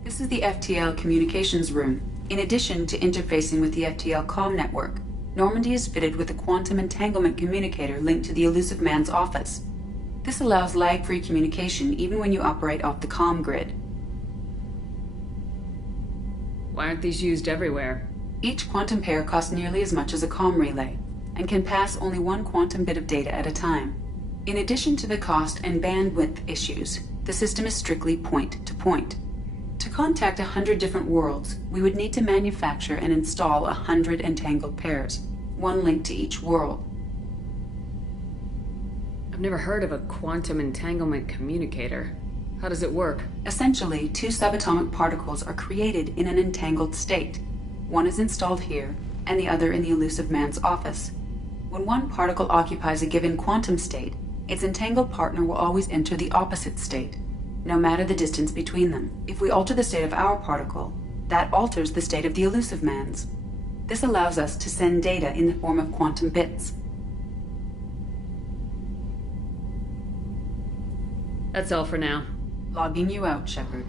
This is the FTL communications room. In addition to interfacing with the FTL comm network, Normandy is fitted with a quantum entanglement communicator linked to the Elusive Man's office. This allows lag-free communication even when you operate off the comm grid. Why aren't these used everywhere? Each quantum pair costs nearly as much as a comm relay, and can pass only one quantum bit of data at a time. In addition to the cost and bandwidth issues, the system is strictly point-to-point. To contact 100 different worlds, we would need to manufacture and install 100 entangled pairs, one link to each world. I've never heard of a quantum entanglement communicator. How does it work? Essentially, two subatomic particles are created in an entangled state. One is installed here, and the other in the Elusive Man's office. When one particle occupies a given quantum state, its entangled partner will always enter the opposite state, no matter the distance between them. If we alter the state of our particle, that alters the state of the Elusive Man's. This allows us to send data in the form of quantum bits. That's all for now. Logging you out, Shepard.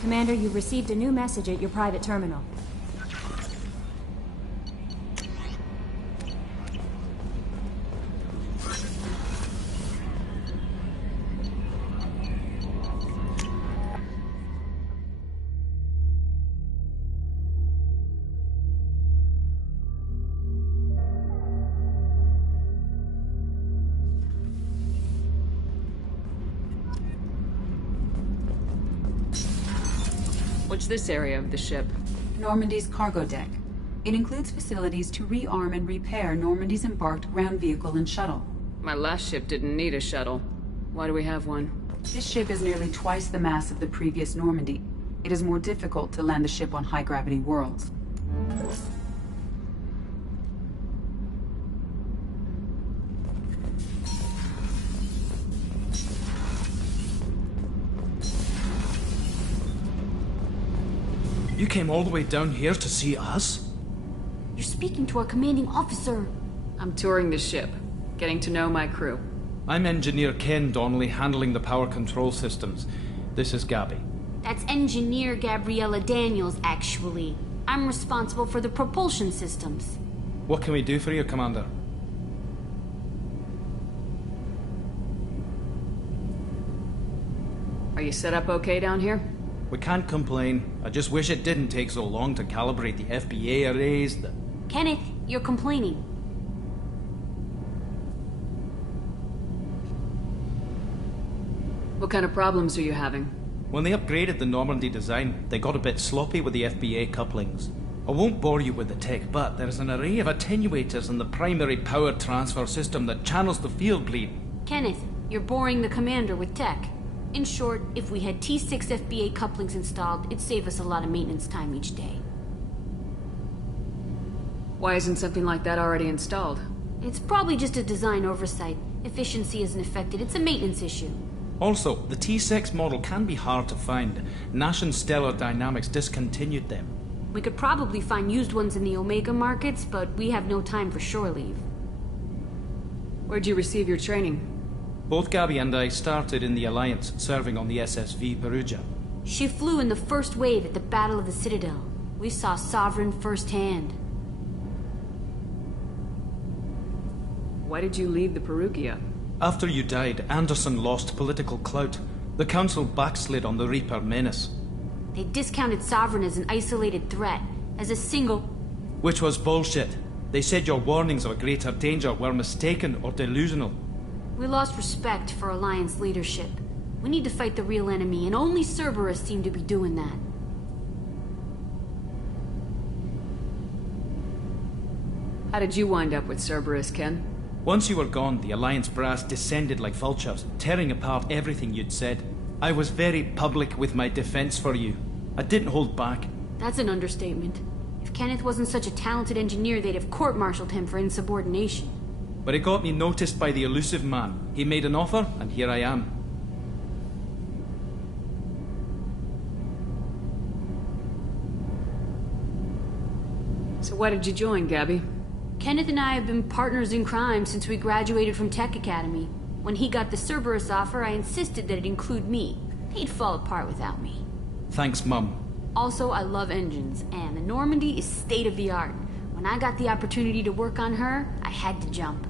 Commander, you received a new message at your private terminal. What's this area of the ship? Normandy's cargo deck. It includes facilities to rearm and repair Normandy's embarked ground vehicle and shuttle. My last ship didn't need a shuttle. Why do we have one? This ship is nearly twice the mass of the previous Normandy. It is more difficult to land the ship on high-gravity worlds. You came all the way down here to see us? You're speaking to our commanding officer. I'm touring the ship, getting to know my crew. I'm Engineer Ken Donnelly, handling the power control systems. This is Gabby. That's Engineer Gabriella Daniels, actually. I'm responsible for the propulsion systems. What can we do for you, Commander? Are you set up okay down here? We can't complain. I just wish it didn't take so long to calibrate the FBA arrays. Kenneth, you're complaining. What kind of problems are you having? When they upgraded the Normandy design, they got a bit sloppy with the FBA couplings. I won't bore you with the tech, but there is an array of attenuators in the primary power transfer system that channels the field bleed. Kenneth, you're boring the commander with tech. In short, if we had T6 FBA couplings installed, it'd save us a lot of maintenance time each day. Why isn't something like that already installed? It's probably just a design oversight. Efficiency isn't affected, it's a maintenance issue. Also, the T6 model can be hard to find. Nash and Stellar Dynamics discontinued them. We could probably find used ones in the Omega markets, but we have no time for shore leave. Where'd you receive your training? Both Gabby and I started in the Alliance, serving on the SSV Perugia. She flew in the first wave at the Battle of the Citadel. We saw Sovereign firsthand. Why did you leave the Perugia? After you died, Anderson lost political clout. The Council backslid on the Reaper menace. They discounted Sovereign as an isolated threat, as a single... Which was bullshit. They said your warnings of a greater danger were mistaken or delusional. We lost respect for Alliance leadership. We need to fight the real enemy, and only Cerberus seemed to be doing that. How did you wind up with Cerberus, Ken? Once you were gone, the Alliance brass descended like vultures, tearing apart everything you'd said. I was very public with my defense for you. I didn't hold back. That's an understatement. If Kenneth wasn't such a talented engineer, they'd have court-martialed him for insubordination. But it got me noticed by the elusive man. He made an offer, and here I am. So why did you join, Gabby? Kenneth and I have been partners in crime since we graduated from Tech Academy. When he got the Cerberus offer, I insisted that it include me. He'd fall apart without me. Thanks, Mum. Also, I love engines, and the Normandy is state-of-the-art. When I got the opportunity to work on her, I had to jump.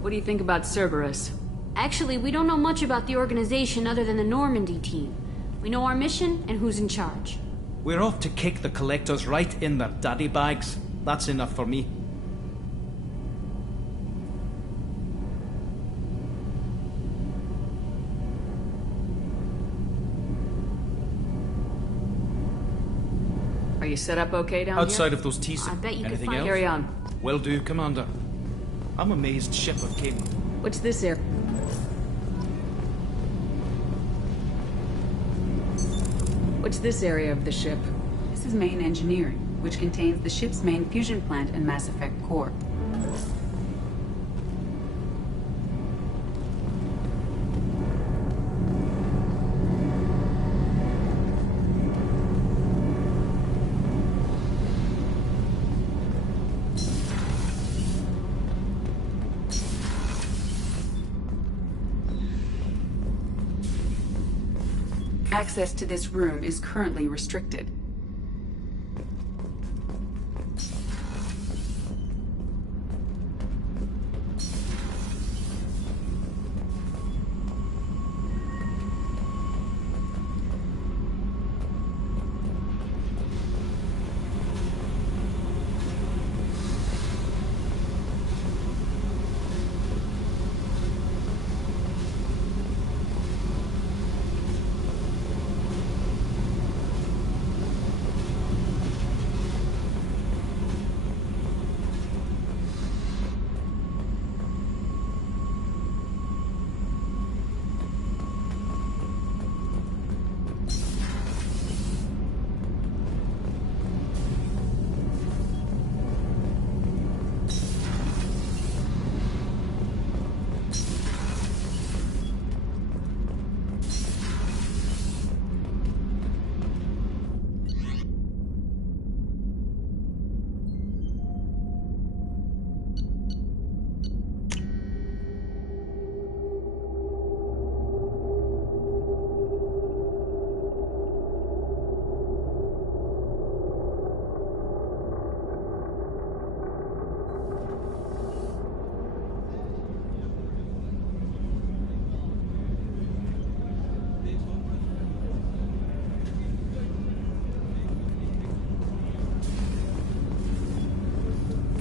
What do you think about Cerberus? Actually, we don't know much about the organization other than the Normandy team. We know our mission and who's in charge. We're off to kick the Collectors right in their daddy bags. That's enough for me. Are you set up okay down Outside here? of those T-6. I bet you could Anything find... else? Carry on. Will do, Commander. I'm amazed Shepard came. What's this here? What's this area of the ship? This is main engineering, which contains the ship's main fusion plant and Mass Effect core. Access to this room is currently restricted.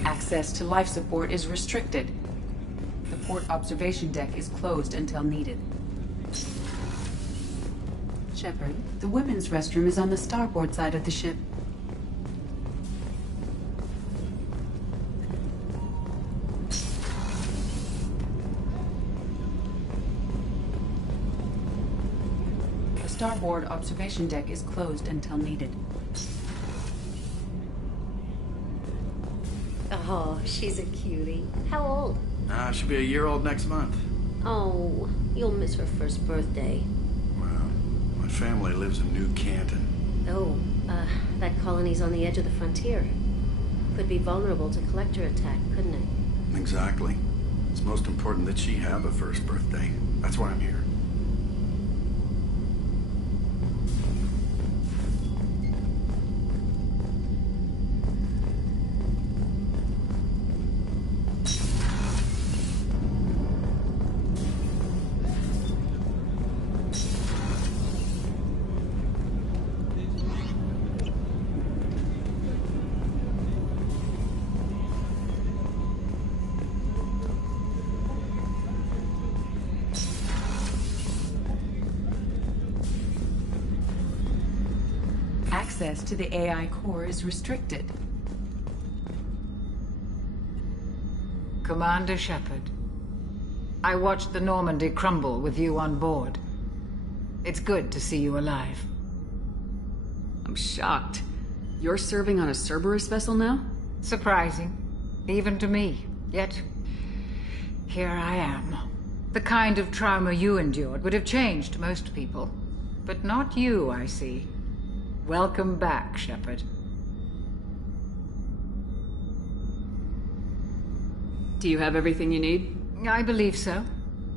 Access to life support is restricted. The port observation deck is closed until needed. Shepard, the women's restroom is on the starboard side of the ship. The starboard observation deck is closed until needed. Oh, she's a cutie. How old? She'll be a year old next month. Oh, you'll miss her first birthday. Well, my family lives in New Canton. Oh, that colony's on the edge of the frontier. Could be vulnerable to collector attack, couldn't it? Exactly. It's most important that she have a first birthday. That's why I'm here. Access to the AI core is restricted. Commander Shepard, I watched the Normandy crumble with you on board. It's good to see you alive. I'm shocked. You're serving on a Cerberus vessel now? Surprising, even to me. Yet, here I am. The kind of trauma you endured would have changed most people. But not you, I see. Welcome back, Shepard. Do you have everything you need? I believe so.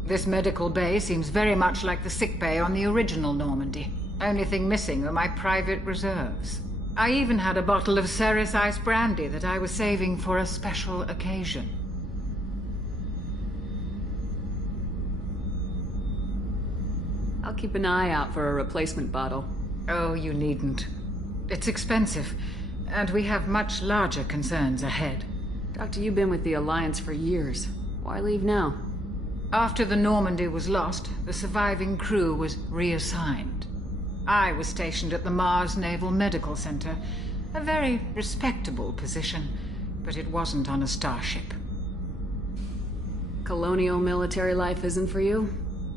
This medical bay seems very much like the sick bay on the original Normandy. Only thing missing are my private reserves. I even had a bottle of Ceres Ice brandy that I was saving for a special occasion. I'll keep an eye out for a replacement bottle. Oh, you needn't. It's expensive, and we have much larger concerns ahead. Doctor, you've been with the Alliance for years. Why leave now? After the Normandy was lost, the surviving crew was reassigned. I was stationed at the Mars Naval Medical Center, a very respectable position, but it wasn't on a starship. Colonial military life isn't for you?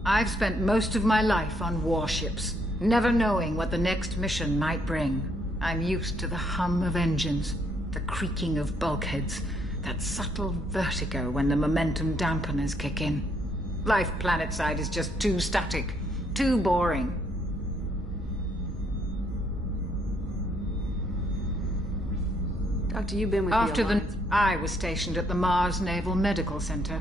I've spent most of my life on warships, never knowing what the next mission might bring. I'm used to the hum of engines, the creaking of bulkheads, that subtle vertigo when the momentum dampeners kick in. Life planetside is just too static, too boring. Doctor, you've been with I was stationed at the Mars Naval Medical Center,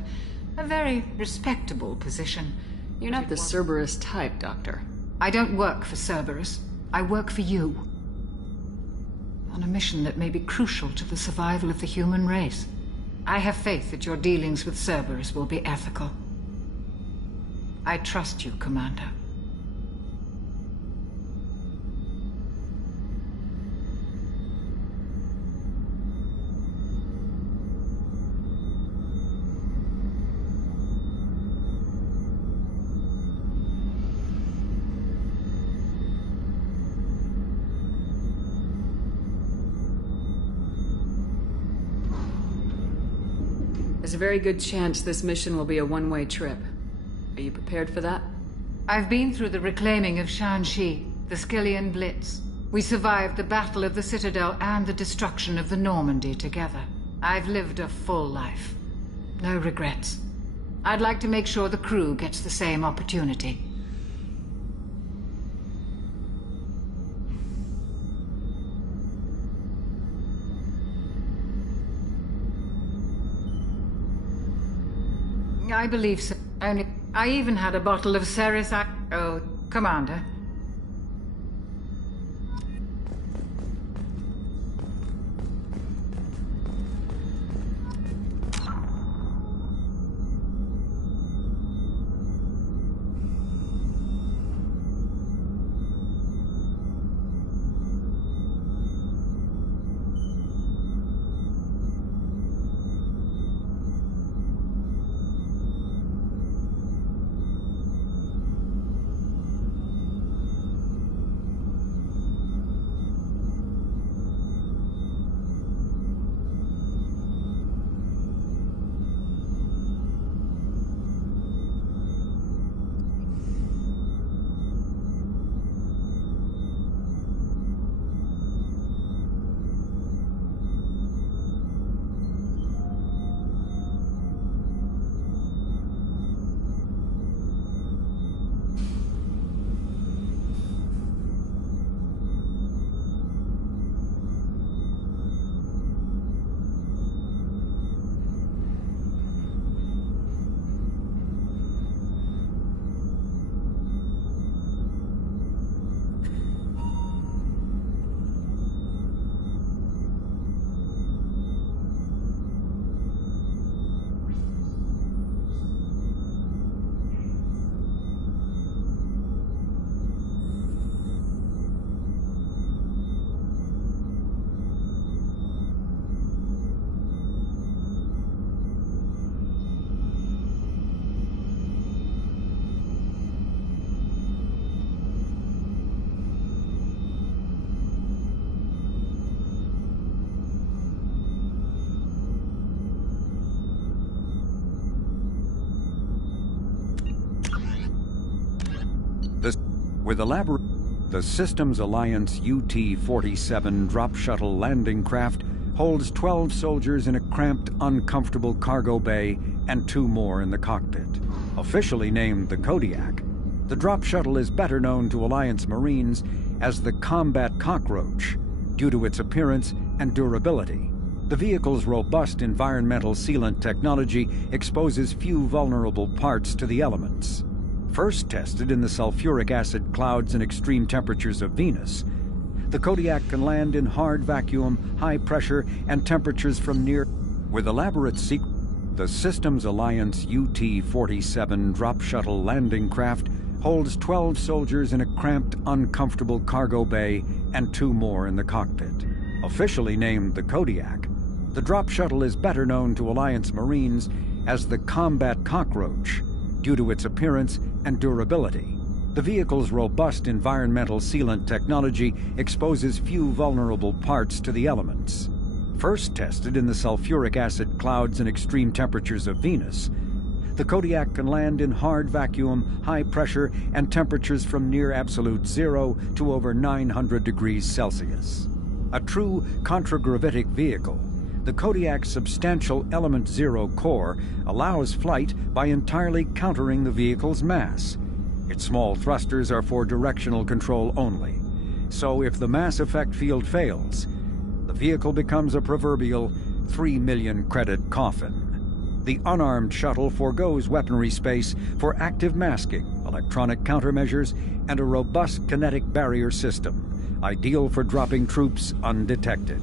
a very respectable position. You're not the Cerberus type, Doctor. I don't work for Cerberus. I work for you. On a mission that may be crucial to the survival of the human race. I have faith that your dealings with Cerberus will be ethical. I trust you, Commander. There's a very good chance this mission will be a one-way trip. Are you prepared for that? I've been through the reclaiming of Shanxi, the Skillian Blitz. We survived the Battle of the Citadel and the destruction of the Normandy together. I've lived a full life. No regrets. I'd like to make sure the crew gets the same opportunity. I believe so. I even had a bottle of Ceres. Oh, Commander. With the Systems Alliance UT-47 drop shuttle landing craft holds 12 soldiers in a cramped, uncomfortable cargo bay and 2 more in the cockpit. Officially named the Kodiak, the drop shuttle is better known to Alliance Marines as the Combat Cockroach due to its appearance and durability. The vehicle's robust environmental sealant technology exposes few vulnerable parts to the elements. First tested in the sulfuric acid clouds and extreme temperatures of Venus, the Kodiak can land in hard vacuum, high pressure, and temperatures from near. With elaborate the Systems Alliance UT-47 drop shuttle landing craft holds 12 soldiers in a cramped, uncomfortable cargo bay and 2 more in the cockpit. Officially named the Kodiak, the drop shuttle is better known to Alliance Marines as the Combat Cockroach due to its appearance and durability. The vehicle's robust environmental sealant technology exposes few vulnerable parts to the elements. First tested in the sulfuric acid clouds and extreme temperatures of Venus, the Kodiak can land in hard vacuum, high pressure, and temperatures from near absolute zero to over 900 degrees Celsius. A true contragravitic vehicle, the Kodiak's substantial Element Zero core allows flight by entirely countering the vehicle's mass. Its small thrusters are for directional control only, so if the mass effect field fails, the vehicle becomes a proverbial 3 million credit coffin. The unarmed shuttle forgoes weaponry space for active masking, electronic countermeasures, and a robust kinetic barrier system, ideal for dropping troops undetected.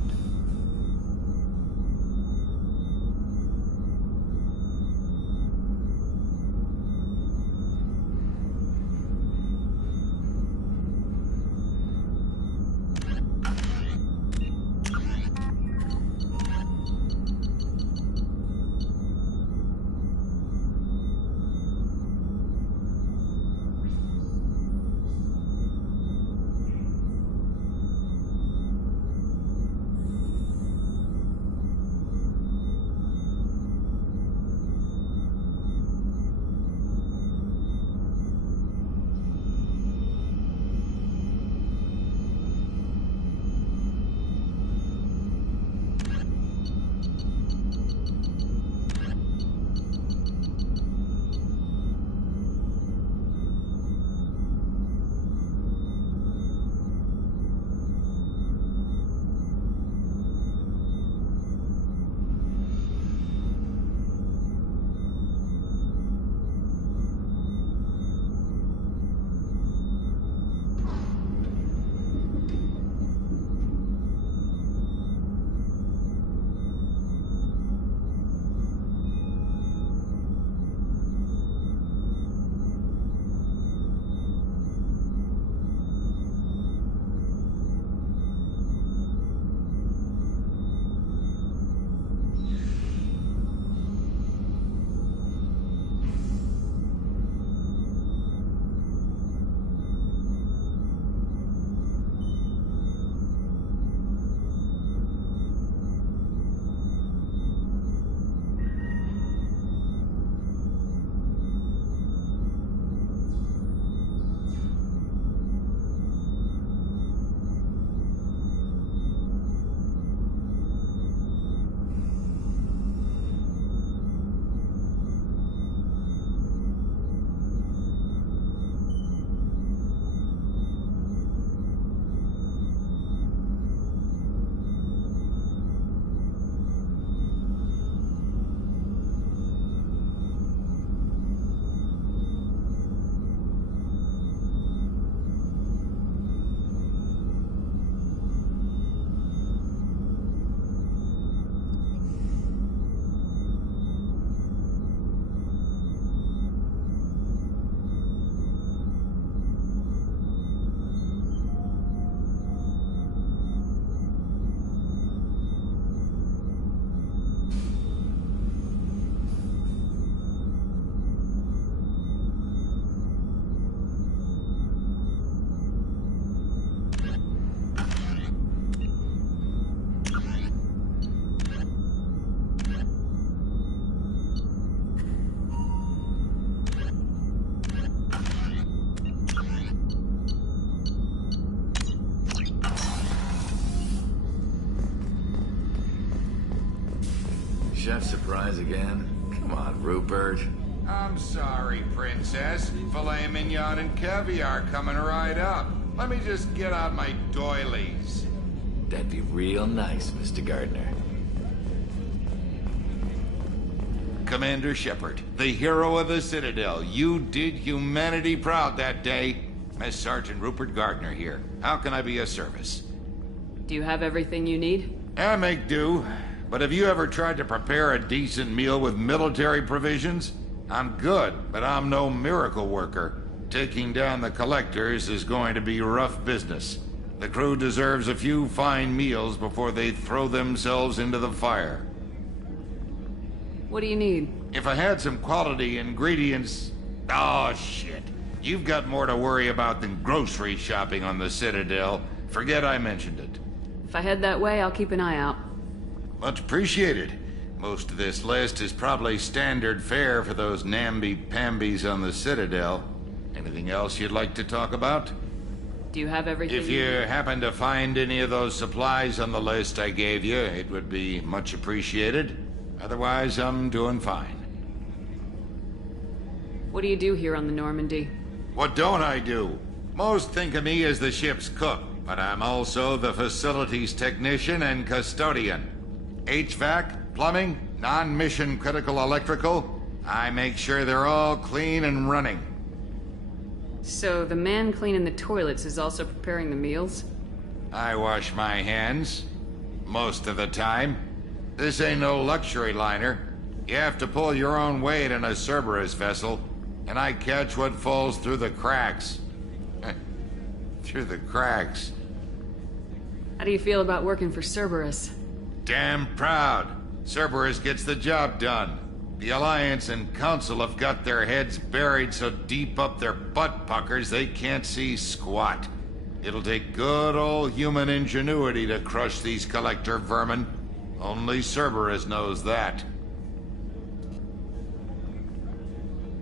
Chef surprise again? Come on, Rupert. I'm sorry, Princess. Filet mignon and caviar coming right up. Let me just get out my doilies. That'd be real nice, Mr. Gardner. Commander Shepard, the hero of the Citadel. You did humanity proud that day. Miss Sergeant Rupert Gardner here. How can I be of service? Do you have everything you need? I make do. But have you ever tried to prepare a decent meal with military provisions? I'm good, but I'm no miracle worker. Taking down the collectors is going to be rough business. The crew deserves a few fine meals before they throw themselves into the fire. What do you need? If I had some quality ingredients... Oh, shit. You've got more to worry about than grocery shopping on the Citadel. Forget I mentioned it. If I head that way, I'll keep an eye out. Much appreciated. Most of this list is probably standard fare for those namby-pambies on the Citadel. Anything else you'd like to talk about? Do you have everything? If you happen to find any of those supplies on the list I gave you, it would be much appreciated. Otherwise, I'm doing fine. What do you do here on the Normandy? What don't I do? Most think of me as the ship's cook, but I'm also the facilities technician and custodian. HVAC, plumbing, non-mission critical electrical. I make sure they're all clean and running. So the man cleaning the toilets is also preparing the meals? I wash my hands. Most of the time. This ain't no luxury liner. You have to pull your own weight in a Cerberus vessel, and I catch what falls through the cracks. Through the cracks. How do you feel about working for Cerberus? Damn proud. Cerberus gets the job done. The Alliance and Council have got their heads buried so deep up their butt puckers they can't see squat. It'll take good old human ingenuity to crush these collector vermin. Only Cerberus knows that.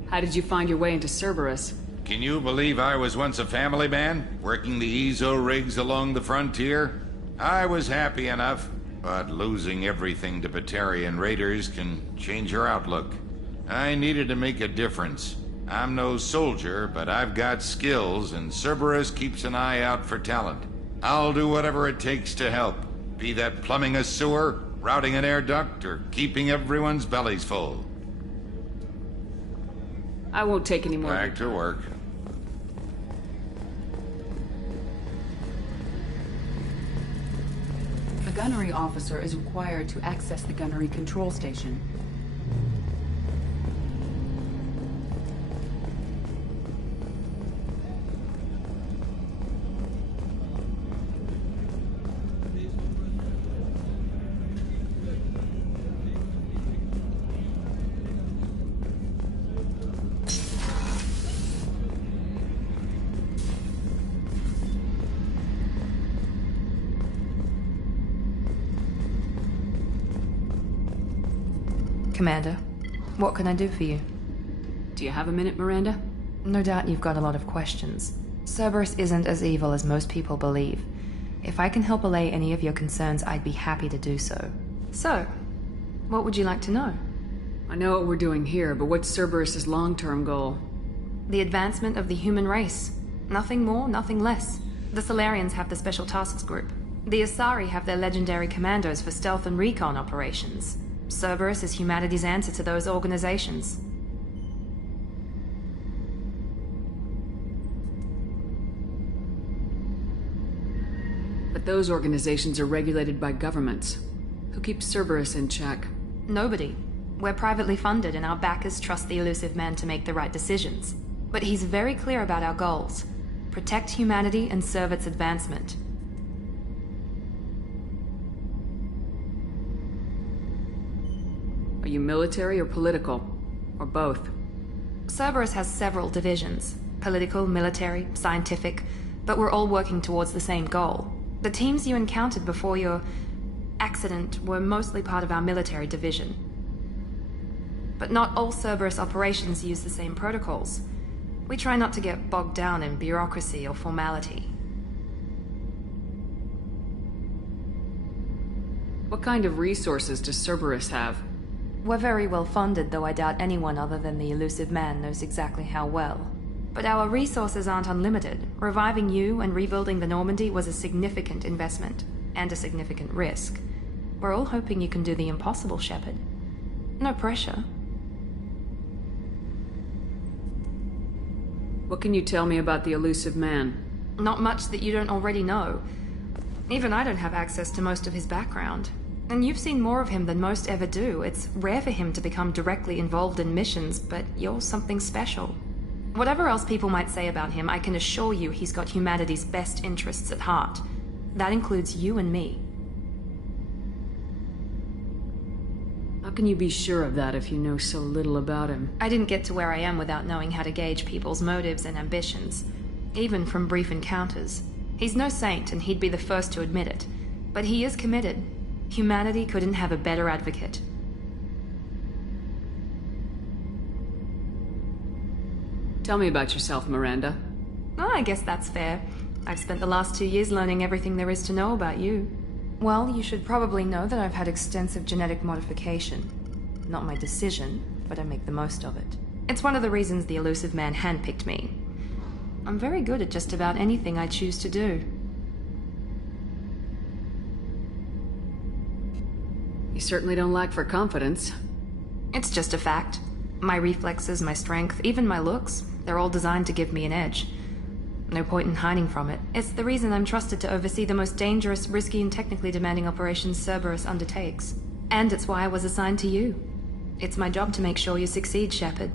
How did you find your way into Cerberus? Can you believe I was once a family man, working the EZO rigs along the frontier? I was happy enough. But losing everything to Batarian raiders can change your outlook. I needed to make a difference. I'm no soldier, but I've got skills, and Cerberus keeps an eye out for talent. I'll do whatever it takes to help. Be that plumbing a sewer, routing an air duct, or keeping everyone's bellies full. I won't take any more. Back to work. The gunnery officer is required to access the gunnery control station. Commander, what can I do for you? Do you have a minute, Miranda? No doubt you've got a lot of questions. Cerberus isn't as evil as most people believe. If I can help allay any of your concerns, I'd be happy to do so. So, what would you like to know? I know what we're doing here, but what's Cerberus's long-term goal? The advancement of the human race. Nothing more, nothing less. The Solarians have the Special Tasks Group. The Asari have their legendary commandos for stealth and recon operations. Cerberus is humanity's answer to those organizations. But those organizations are regulated by governments. Who keeps Cerberus in check? Nobody. We're privately funded and our backers trust the elusive man to make the right decisions. But he's very clear about our goals. Protect humanity and serve its advancement. Are you military or political? Or both? Cerberus has several divisions. Political, military, scientific, but we're all working towards the same goal. The teams you encountered before your accident were mostly part of our military division. But not all Cerberus operations use the same protocols. We try not to get bogged down in bureaucracy or formality. What kind of resources does Cerberus have? We're very well funded, though I doubt anyone other than the elusive man knows exactly how well. But our resources aren't unlimited. Reviving you and rebuilding the Normandy was a significant investment, and a significant risk. We're all hoping you can do the impossible, Shepard. No pressure. What can you tell me about the elusive man? Not much that you don't already know. Even I don't have access to most of his background. And you've seen more of him than most ever do. It's rare for him to become directly involved in missions, but you're something special. Whatever else people might say about him, I can assure you he's got humanity's best interests at heart. That includes you and me. How can you be sure of that if you know so little about him? I didn't get to where I am without knowing how to gauge people's motives and ambitions, even from brief encounters. He's no saint, and he'd be the first to admit it. But he is committed. Humanity couldn't have a better advocate. Tell me about yourself, Miranda. Oh, I guess that's fair. I've spent the last 2 years learning everything there is to know about you. Well, you should probably know that I've had extensive genetic modification. Not my decision, but I make the most of it. It's one of the reasons the elusive man handpicked me. I'm very good at just about anything I choose to do. You certainly don't lack for confidence. It's just a fact. My reflexes, my strength, even my looks, they're all designed to give me an edge. No point in hiding from it. It's the reason I'm trusted to oversee the most dangerous, risky, and technically demanding operations Cerberus undertakes. And it's why I was assigned to you. It's my job to make sure you succeed, Shepard.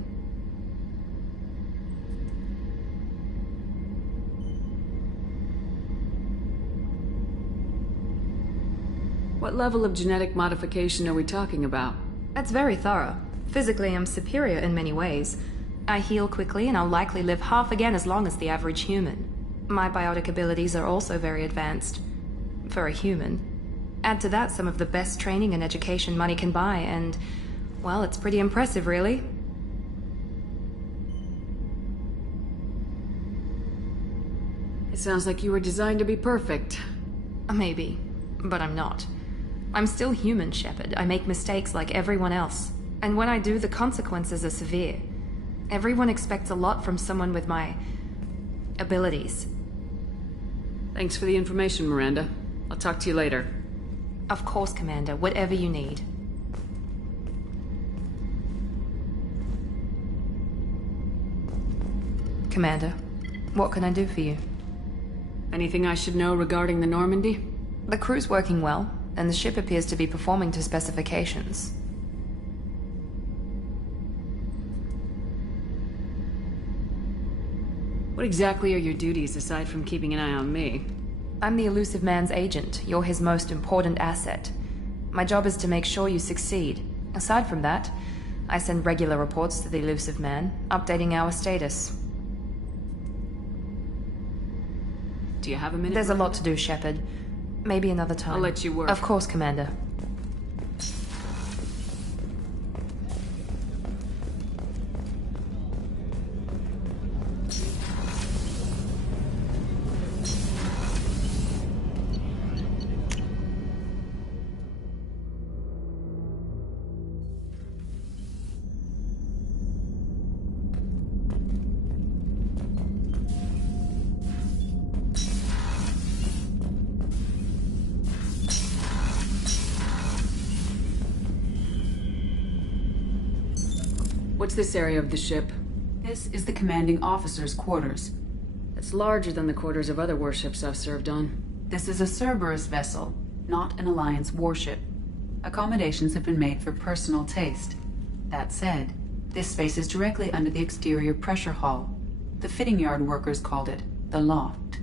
What level of genetic modification are we talking about? That's very thorough. Physically, I'm superior in many ways. I heal quickly, and I'll likely live half again as long as the average human. My biotic abilities are also very advanced. For a human. Add to that some of the best training and education money can buy, and, well, it's pretty impressive, really. It sounds like you were designed to be perfect. Maybe, but I'm not. I'm still human, Shepard. I make mistakes like everyone else. And when I do, the consequences are severe. Everyone expects a lot from someone with my abilities. Thanks for the information, Miranda. I'll talk to you later. Of course, Commander. Whatever you need. Commander, what can I do for you? Anything I should know regarding the Normandy? The crew's working well, and the ship appears to be performing to specifications. What exactly are your duties aside from keeping an eye on me? I'm the elusive man's agent. You're his most important asset. My job is to make sure you succeed. Aside from that, I send regular reports to the elusive man, updating our status. Do you have a minute? There's a lot to do, Shepard. Maybe another time. I'll let you work. Of course, Commander. What's this area of the ship? This is the commanding officer's quarters. It's larger than the quarters of other warships I've served on. This is a Cerberus vessel, not an Alliance warship. Accommodations have been made for personal taste. That said, this space is directly under the exterior pressure hull. The fitting yard workers called it the loft.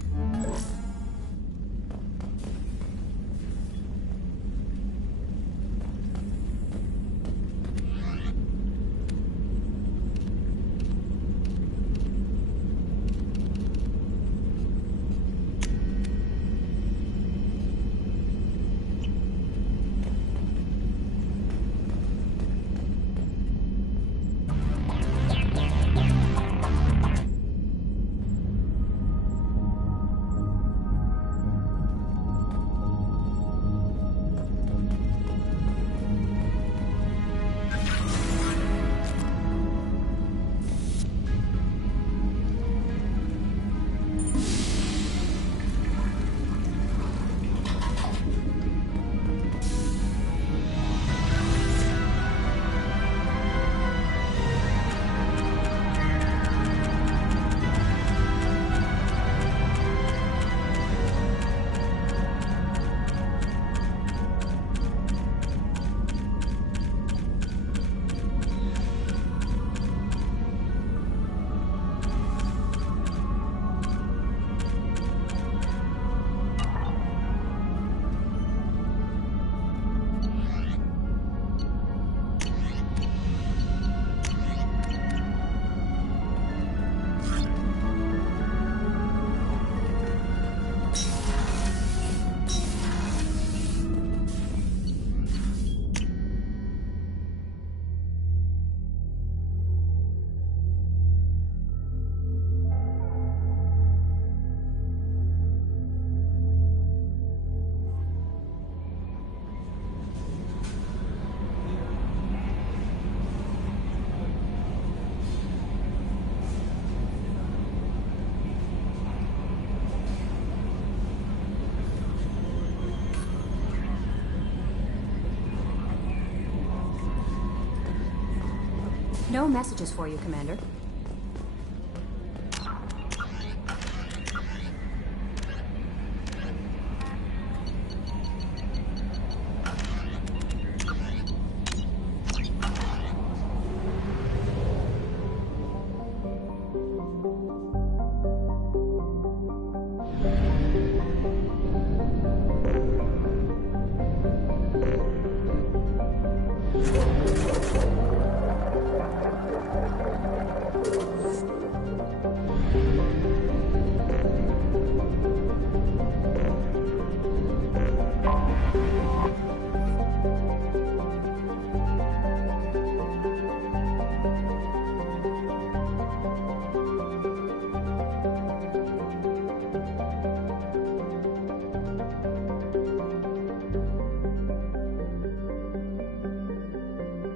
No messages for you, Commander.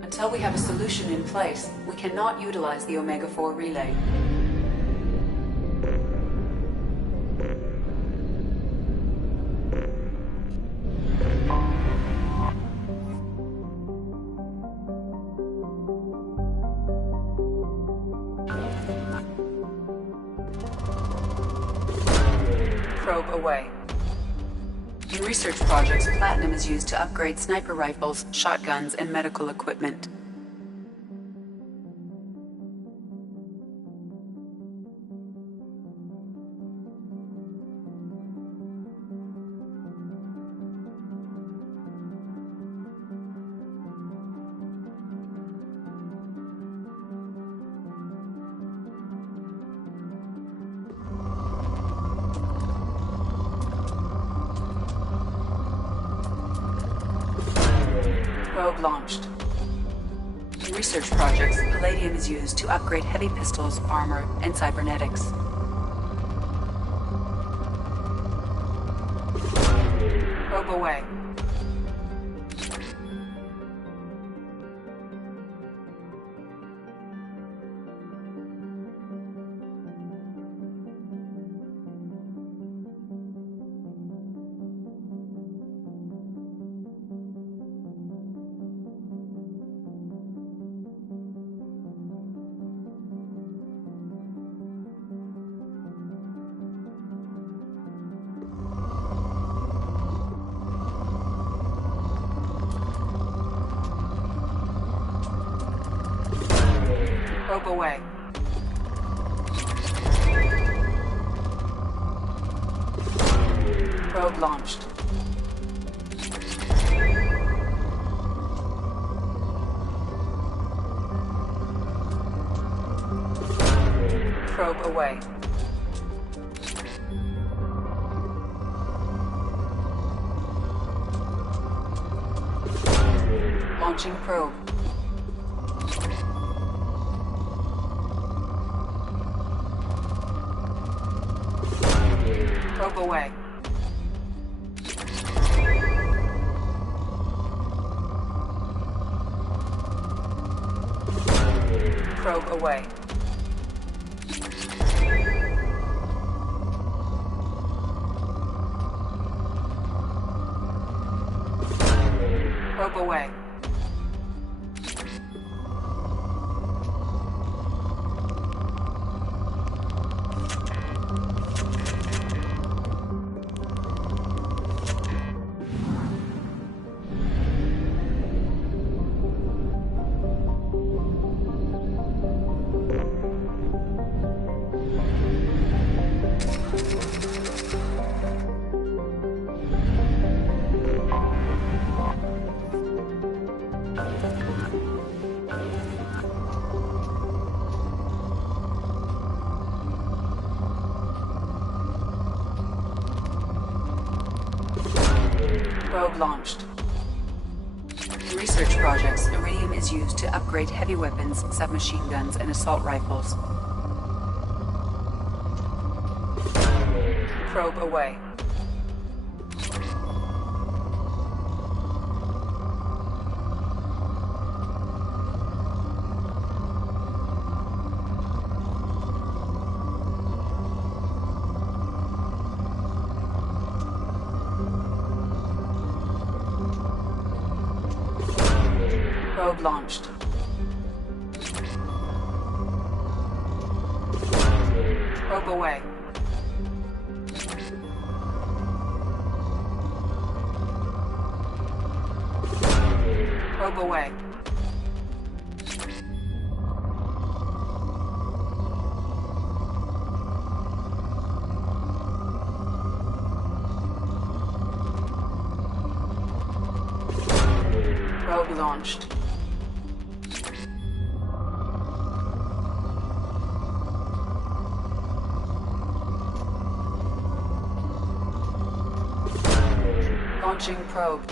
Until we have a solution in place, we cannot utilize the Omega-4 relay. Probe away. In research projects, platinum is used to upgrade sniper rifles, shotguns, and medical equipment. Probe launched. In research projects, palladium is used to upgrade heavy pistols, armor, and cybernetics. Probe away. Probe away. Probe launched. Probe away. Launching probe. Probe away. Probe away. Probe away. Probe launched. In research projects, iridium is used to upgrade heavy weapons, submachine guns, and assault rifles. Probe away. Probe launched. Probe away. Probe away. Probe launched. Launching probe.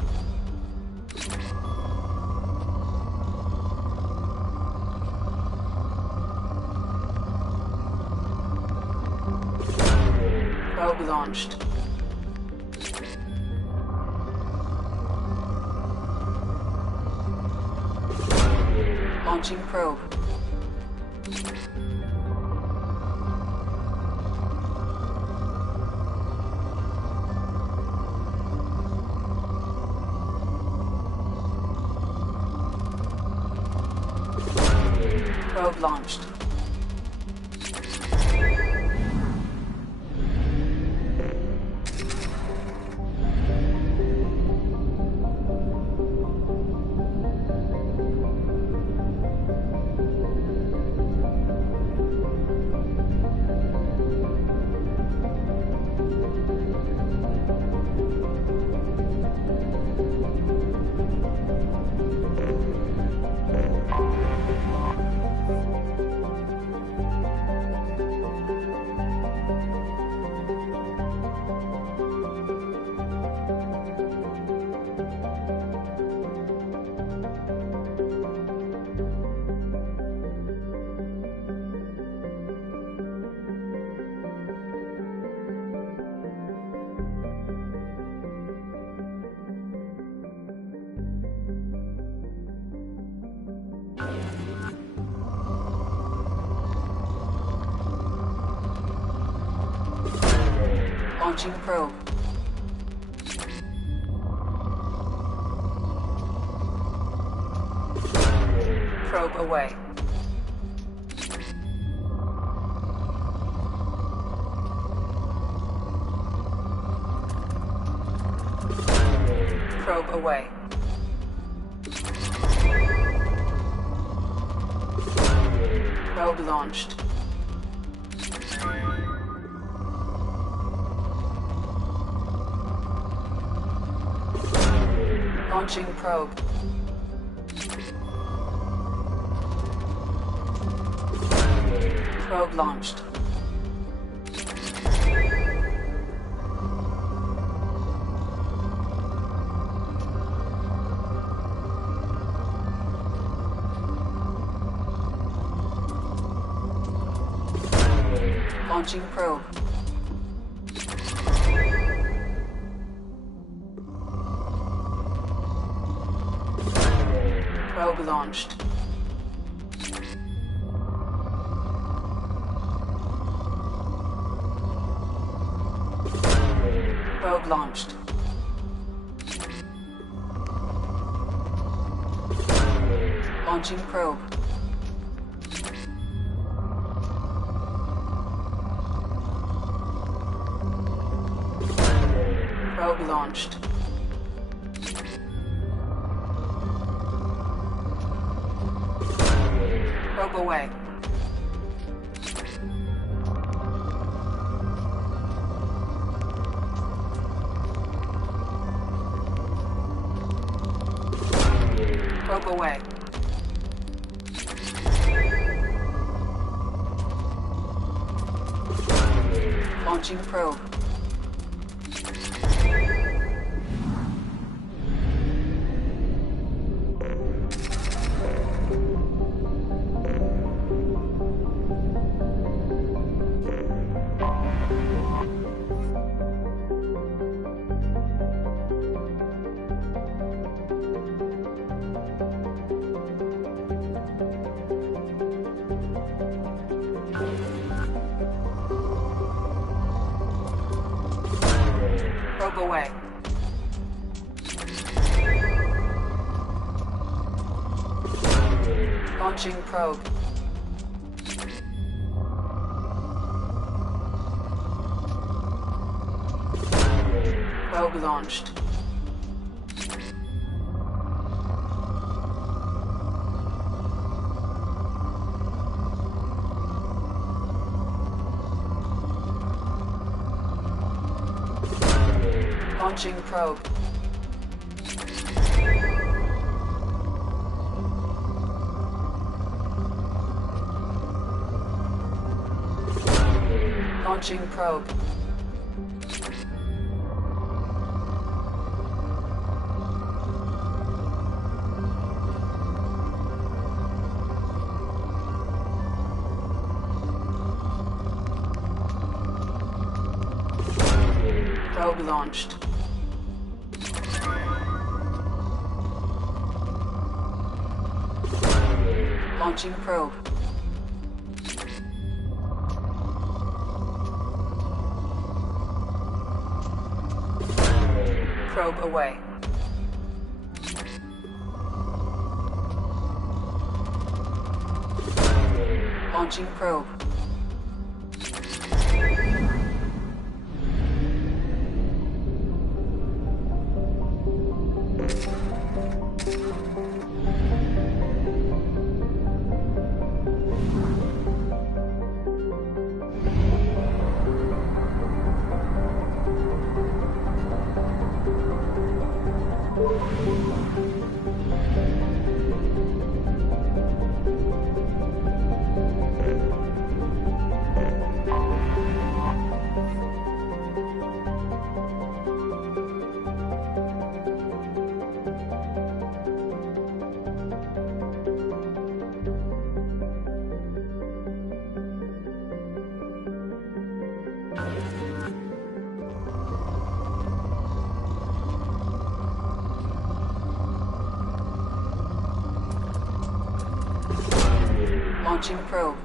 Probe launched. Launching probe. Probe launched. Launching probe. Probe away. Probe away. Probe launched. Launching probe. Probe launched. Launching probe. Probe launched. Probe launched. Launching probe. Probe launched. Probe away. Probe away. Launching probe. Probe away. Launching probe. Probe launched. Launching probe. Launching probe. Probe launched. Launching probe. Probe away. Launching probe. Launching probe.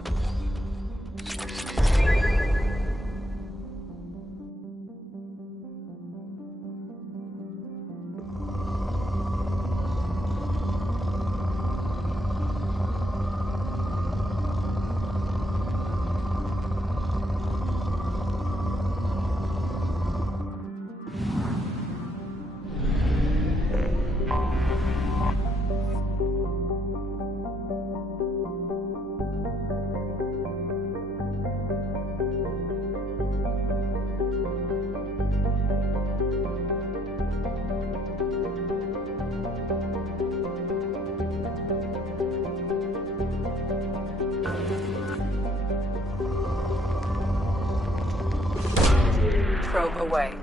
Probe away.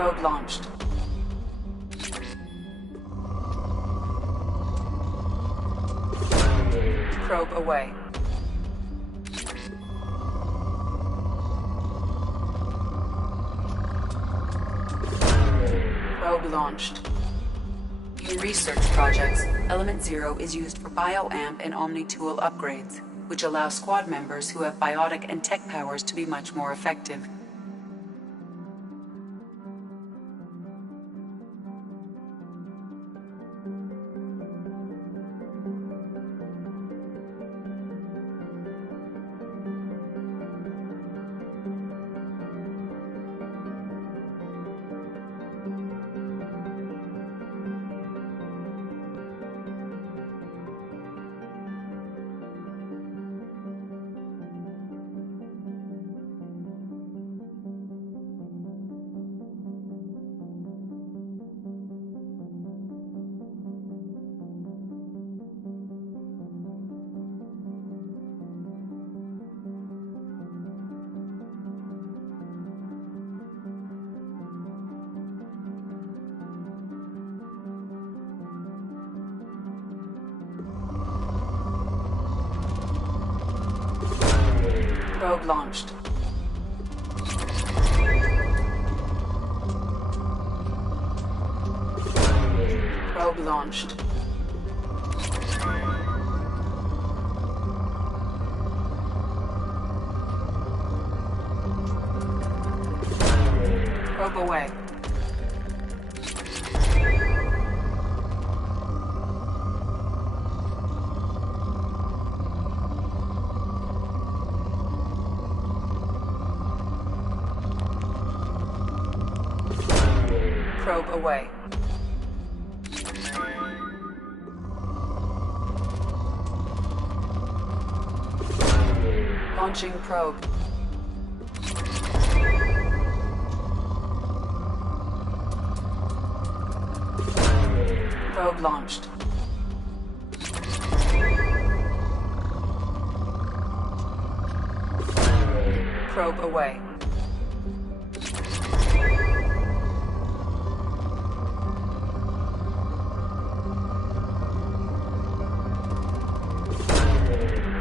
Probe launched. Probe away. launched. In research projects, Element Zero is used for bioamp and omni-tool upgrades, which allow squad members who have biotic and tech powers to be much more effective. Probe launched. Probe launched. Probe away. Probe away. Launching probe. Probe launched. Probe away.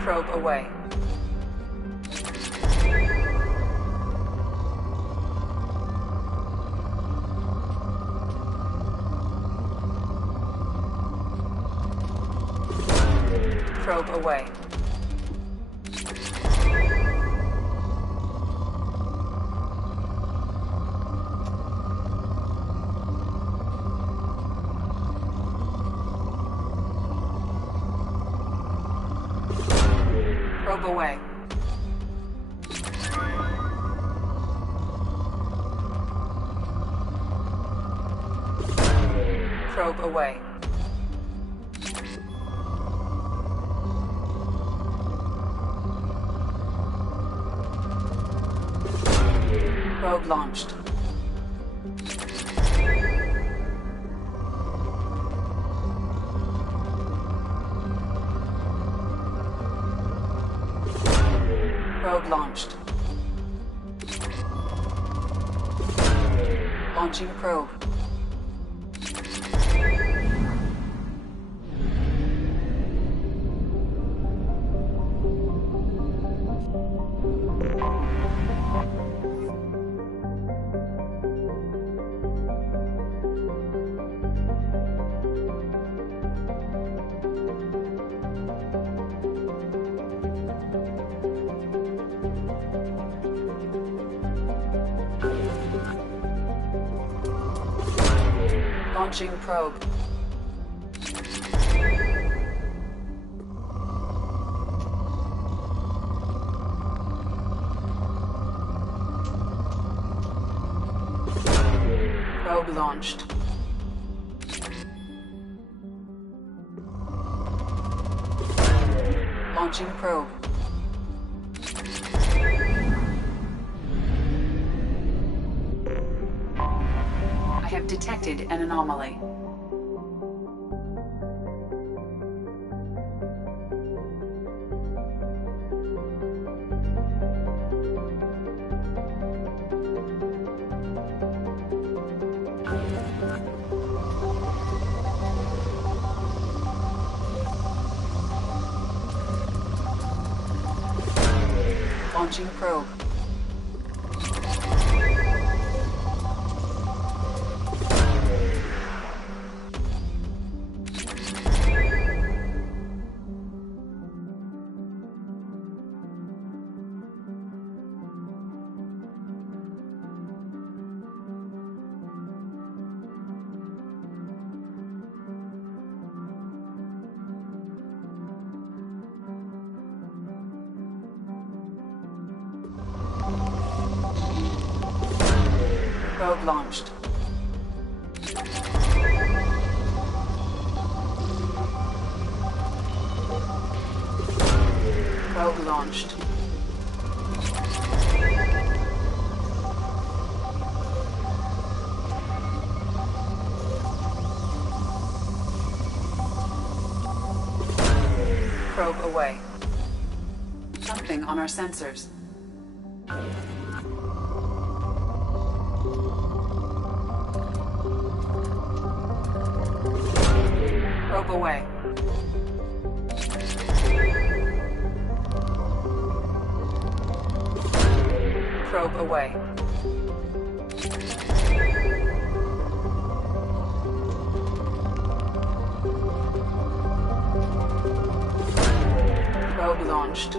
Probe away. Probe away. Probe away. Probe away. Probe launched. Probe launched. Launching probe. Launching probe. Probe launched. Launching probe. I have detected an anomaly. Launching probe. Probe launched. Probe launched. Probe away. Something on our sensors. Probe away. Probe away. Probe launched.